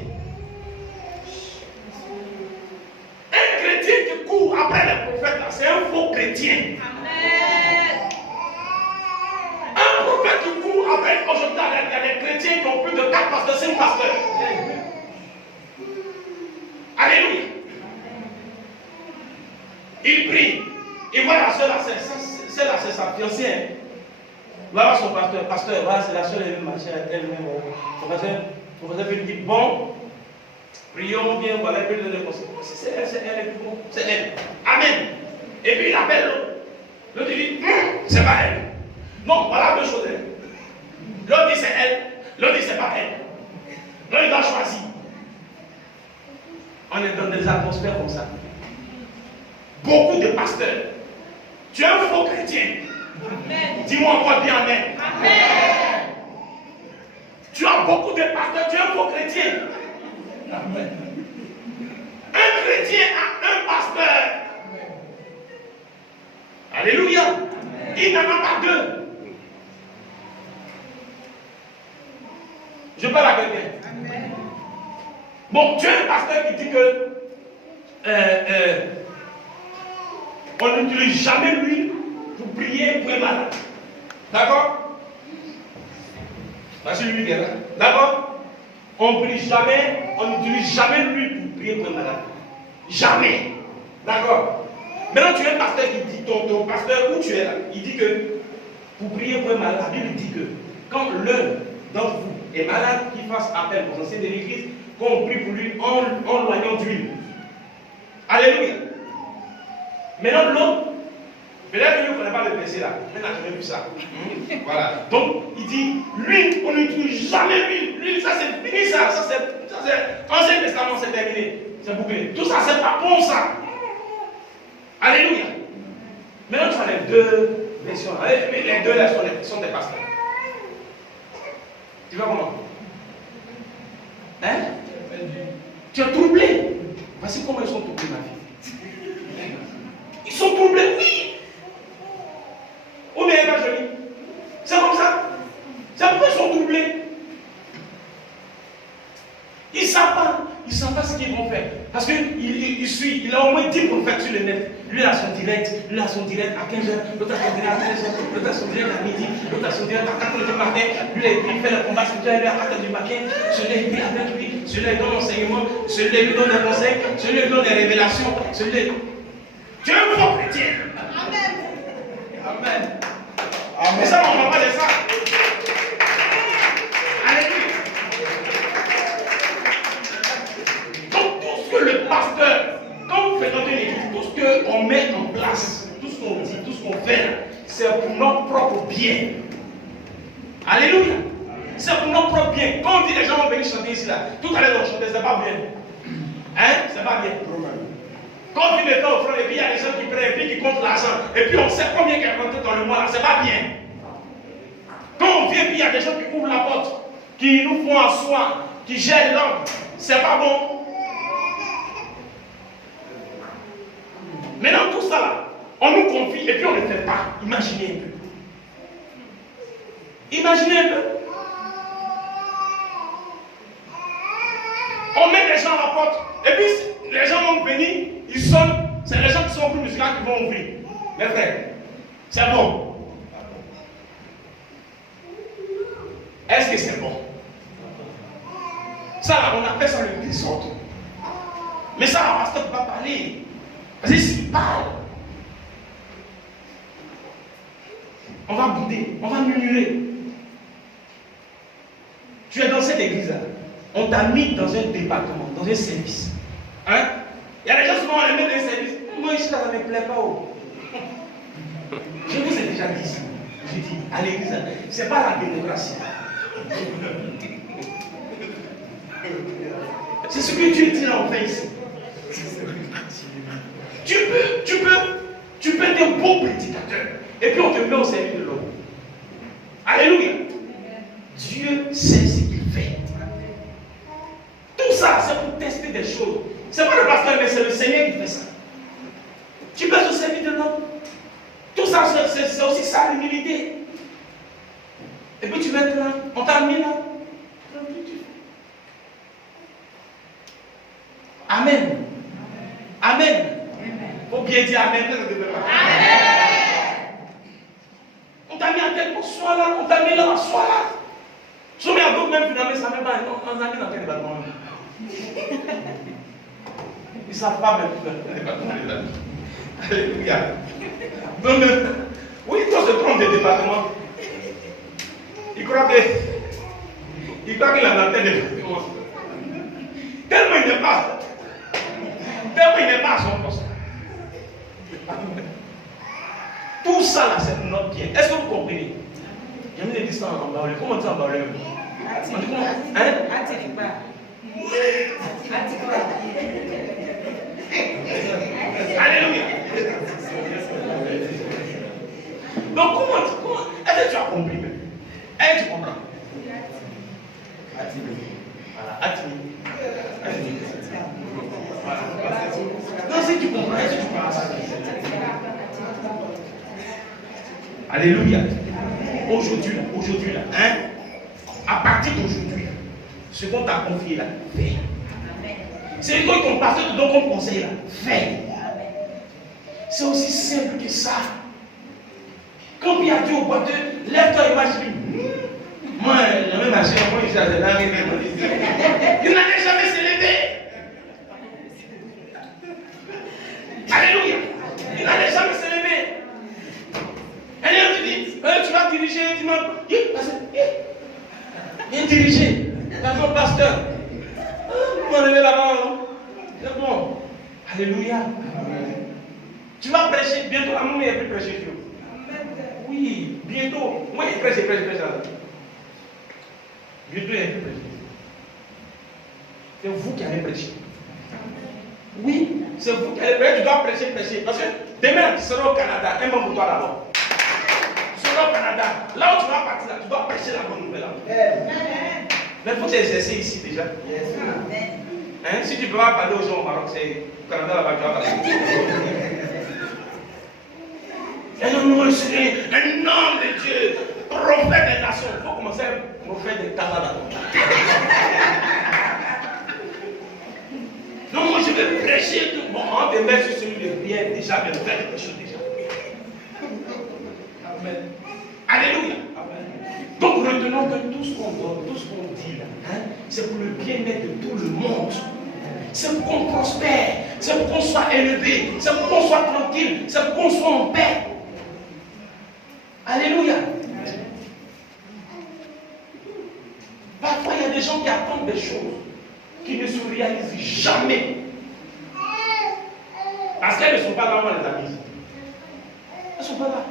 Un chrétien qui court après les prophètes, c'est un faux chrétien. Amen. Un prophète qui court après, aujourd'hui, il y a des chrétiens qui ont plus de 4 pasteurs, 5 pasteurs. Alléluia. Il prie. Il voit la soeur là, celle-là, c'est sa fiancée. Voilà son pasteur. Pasteur, voilà, c'est la soeur elle-même, ma chère, elle-même. Professeur lui dit, bon, prions bien, voilà, puis le conseil. C'est elle, c'est elle. Amen. Et puis il appelle l'autre. L'autre dit, c'est pas elle. Non, voilà 2 choses. L'autre dit c'est elle, l'autre dit c'est pas elle. L'autre il doit choisir. On est dans des atmosphères comme ça. Beaucoup de pasteurs. Tu es un faux chrétien. Amen. Dis-moi encore bien amen. Amen. Tu as a beaucoup de pasteurs, tu es un faux chrétien. Amen. Un chrétien a un pasteur. Alléluia. Il n'en a pas deux. Je parle à quelqu'un. Bon, tu es un pasteur qui dit que on n'utilise jamais l'huile pour prier pour un malade. D'accord? Parce que l'huile est là. D'accord? On n'utilise jamais l'huile pour prier pour un malade. Jamais. D'accord? Maintenant, tu es un pasteur qui dit, ton pasteur où tu es là, il dit que pour prier pour un malade, la Bible dit que quand l'un d'entre vous est malade, qu'il fasse appel aux anciens de l'église, qu'on prie pour lui en loignant d'huile. Alléluia. Maintenant, l'autre, peut-être qu'il ne connaît pas le verset là. Maintenant, je n'ai vu ça. Voilà. Donc, il dit, l'huile, on n'utilise jamais l'huile. L'huile, ça c'est fini, ça c'est Ancien Testament, c'est terminé. C'est bouclé. Tout ça, c'est pas bon, ça. Alléluia. Maintenant, tu as les deux versions. Mais les deux là sont des pasteurs. Tu vois comment? Hein? Tu es troublé. Voici comment ils sont troublés, ma fille. Ils sont troublés, oui. Ou bien pas joli. C'est comme ça. C'est pourquoi ils sont troublés. Ils ne savent pas ce qu'ils vont faire. Parce qu'il a au moins 10 prophètes sur le net. Lui a son direct, à 15h, l'autre a son direct à 13h, l'autre a son direct à midi, l'autre a son direct à 4h du matin. Lui il fait le combat spirituel à 4h du matin. Celui-là il prie avec lui, celui-là il donne l'enseignement, celui-là il lui donne des conseils, celui-là il donne des révélations, celui-là. Tu es un faux chrétien. Amen. Amen. Mais ça, on ne parle pas de ça. Alléluia. Donc tout ce que le pasteur, quand vous fréquentez l'église, tout ce qu'on met en place, tout ce qu'on dit, tout ce qu'on fait, c'est pour notre propre bien. Alléluia. C'est pour notre propre bien. Quand on dit les gens vont venir chanter ici, là, tout à l'heure on chantait, c'est pas bien. Hein? C'est pas bien. Quand on vient de faire offrande, et puis il y a des gens qui prennent, et puis qui comptent l'argent, et puis on sait combien qu'il y a rentré dans le mois là, c'est pas bien. Quand on vient, puis il y a des gens qui ouvrent la porte, qui nous font asseoir, qui gèrent l'ordre, c'est pas bon. Maintenant tout ça là, on nous confie et puis on ne le fait pas. Imaginez un peu. Imaginez un peu. On met les gens à la porte et puis les gens vont venir, ils sonnent, c'est les gens qui sont plus musicaux qui vont ouvrir. Mes frères, c'est bon. Est-ce que c'est bon? Ça là, on appelle ça le désordre. Mais ça, le pasteur ne peut pas parler. Parce que s'il parle, on va bouder, on va murmurer. Tu es dans cette église-là. On t'a mis dans un département, dans un service. Hein? Il y a des gens souvent, on les met dans un service. Moi, ici, ça ne me plaît pas. Oh. Je vous ai déjà dit ça. J'ai dit, à l'église, ce n'est pas la démocratie. C'est ce que Dieu dit là, on fait ici. Tu peux être un bon prédicateur. Et puis on te met au service de l'homme. Alléluia. Dieu sait ce qu'il fait. Tout ça, c'est pour tester des choses. Ce n'est pas le pasteur, mais c'est le Seigneur qui fait ça. Tu peux être au service de l'homme. Tout ça, c'est aussi ça, l'humilité. Et puis tu vas être là. On t'a mis là. Amen. Amen. Il faut bien dire Amen. On t'a mis à tel pour sois là, on t'a mis là, sois là. Si on met à d'autres même finalement, ça ne met pas. On a mis dans quel bâtiment? Ils ne savent pas même. Alléluia. Donc, oui, quand se trompe des départements, il croit qu'il a dans tel département. Tellement il n'est pas à son poste. Tout ça là, c'est pour notre bien. Est-ce que vous comprenez? J'ai mis les distances en bas. Comment on dit en bas? On dit comment? Hein? Alléluia. Donc comment est-ce que tu as compris même? Est-ce que tu comprends? Voilà, active. Voilà. Non, si tu comprends, si tu comprends ça. Alléluia. Aujourd'hui là, hein? À partir d'aujourd'hui, ce qu'on t'a confié là, fais. C'est quoi ton pasteur te donne comme conseil là, fais. C'est aussi simple que ça. Quand il a dit au boiteux, lève-toi et marche-lui. Moi, la même marché, moi, il n'allait jamais se lever. Alléluia. Il n'allait jamais se lever. Et là, tu dis, tu vas diriger, tu m'as. Viens diriger. Dans ton pasteur. Vous m'en levez là-bas, non? C'est bon. Alléluia. Tu vas prêcher. Bientôt, à mon il n'y a plus prêcher. Oui, bientôt. Moi, il prêche. Bientôt, il n'y a plus prêcher. C'est vous qui allez prêcher. Oui, c'est vous qui allez prêcher. Tu dois prêcher. Parce que demain, tu seras au Canada. Un bon pour toi là-bas. Tu seras au Canada. Là où tu vas partir, là, tu dois prêcher la bonne nouvelle. Mais il faut t'exercer ici déjà. Hein? Si tu ne peux pas parler aux gens au Maroc, c'est au Canada là-bas, tu vas parler. Un homme de Dieu, prophète des nations. Il faut commencer à être prophète des Canada. Donc moi je vais prêcher tout le monde. On te met sur celui de prière déjà, mais on fait quelque chose déjà. Amen. Alléluia. Amen. Donc retenons que tout ce qu'on donne, tout ce qu'on dit là, hein, c'est pour le bien-être de tout le monde. C'est pour qu'on prospère, c'est pour qu'on soit élevé, c'est pour qu'on soit tranquille, c'est pour qu'on soit en paix. Alléluia. Parfois, il y a des gens qui attendent des choses qui ne se réalisent jamais. Parce qu'elles ne sont pas là où on les a mises. Elles ne sont pas là.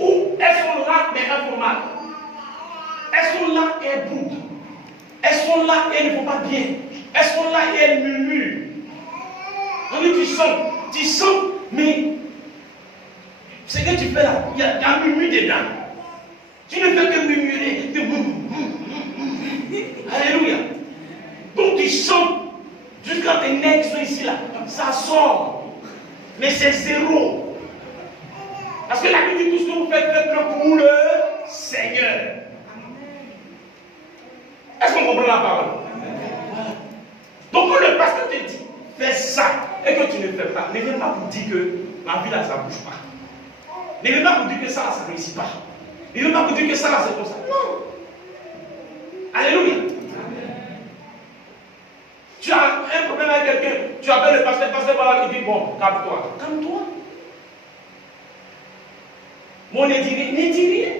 Ou elles sont là, mais elles font mal. Elles sont là et elles boudent. Elles sont là et elles ne vont pas bien. Elles sont là et elles murmurent. On dit tu sens, mais ce que tu fais là, il y a un murmure dedans. Tu ne fais que murmurer. Alléluia. Donc tu sens, jusqu'à tes nez sont ici là, ça sort. Mais c'est zéro. Parce que la Bible dit tout ce que vous faites, faites-le pour le Seigneur. Est-ce qu'on comprend la parole? Voilà. Donc quand le pasteur te dit, fais ça, et que tu ne fais pas, ne viens pas pour dire que ma vie là, ça ne bouge pas. Ne viens pas pour dire que ça ne réussit pas. Ne viens pas pour dire que ça là, c'est comme ça. Non. Alléluia. Tu as un problème avec quelqu'un, tu appelles le pasteur voilà, il dit, bon, calme-toi. Calme-toi. Moi, ne dis rien.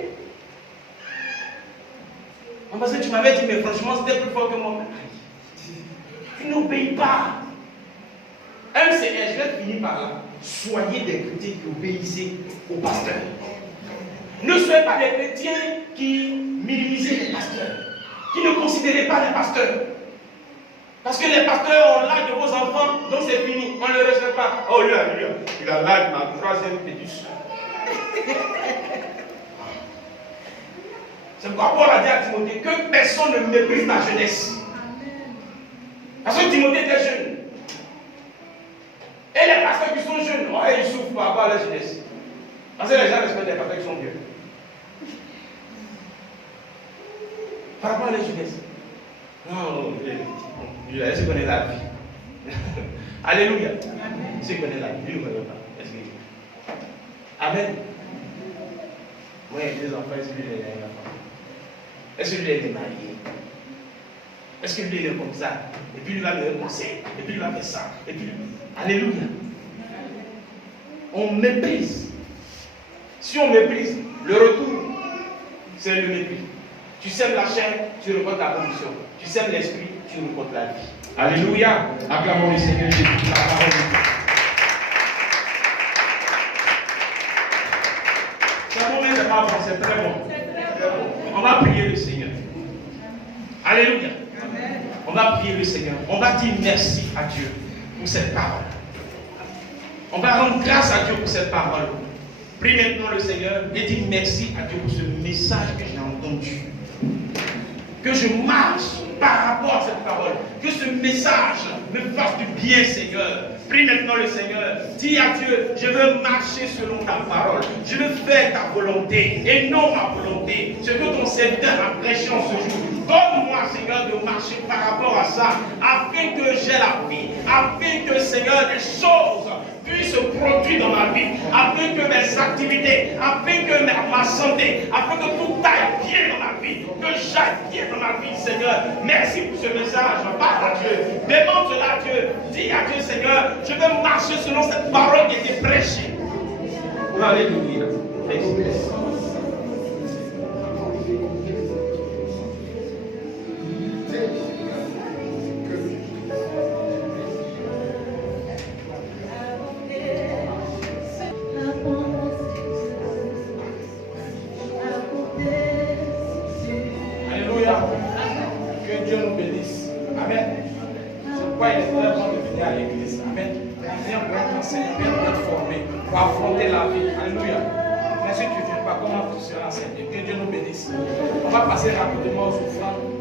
Parce que tu m'avais dit, mais franchement, c'était plus fort que moi. Tu n'obéis pas. MCR, je vais finir par là. Soyez des chrétiens qui obéissez au pasteur. Ne soyez pas des chrétiens qui minimisaient les pasteurs, qui ne considéraient pas les pasteurs. Parce que les pasteurs ont l'âge de vos enfants, donc c'est fini, on ne le respecte pas. Oh, lui, il a l'âge de ma troisième petite soeur. C'est pourquoi Paul a dit à Timothée que personne ne méprise ta jeunesse. Parce que Timothée était jeune. Et les pasteurs qui sont jeunes, ils souffrent par rapport à leur jeunesse. Parce que les gens respectent les pasteurs qui sont vieux. Par rapport à leur jeunesse. Non, il se connaît la vie. Alléluia. Il se connaît la vie. Il ne connaît pas. Amen. Moi, il y a des enfants, est-ce que lui, il est enfant? Est-ce que lui, il est marié? Est-ce que lui, il est comme ça? Et puis, lui va me conseiller. Et puis, lui va faire ça. Et puis, alléluia. On méprise. Si on méprise, le retour, c'est le mépris. Tu sèmes la chair, tu récoltes la condition. Tu sèmes l'esprit, tu récoltes la vie. Alléluia. Acclamons le Seigneur Jésus pour la parole de Dieu. C'est bon, mais c'est pas bon, c'est très bon. On va prier le Seigneur. Alléluia. On va prier le Seigneur. On va dire merci à Dieu pour cette parole. On va rendre grâce à Dieu pour cette parole. Prie maintenant le Seigneur et dis merci à Dieu pour ce message que j'ai entendu. que je marche par rapport à cette parole. Que ce message me fasse du bien, Seigneur. Prie maintenant le Seigneur. Dis à Dieu, je veux marcher selon ta parole. Je veux faire ta volonté et non ma volonté. Ce que ton serviteur a prêché en ce jour. Donne-moi, Seigneur, de marcher par rapport à ça, afin que j'ai la vie, afin que, Seigneur, des choses puissent se produire dans ma vie, afin que mes activités, afin que ma santé, afin que tout aille bien dans ma vie, que j'aille bien dans ma vie, Seigneur. Merci pour ce message. Parle à Dieu. Demande cela à Dieu. Dis à Dieu, Seigneur, je veux marcher selon cette parole qui a été prêchée. Alléluia. Alléluia. Que Dieu nous bénisse. Amen. C'est pourquoi il est très bon de venir à l'église. Amen. Viens pour être enseigné, viens pour être formé, pour affronter la vie. Alléluia. Mais si tu ne viens pas, comment tu seras enseigné? Que Dieu nous bénisse. On va passer rapidement aux offrandes.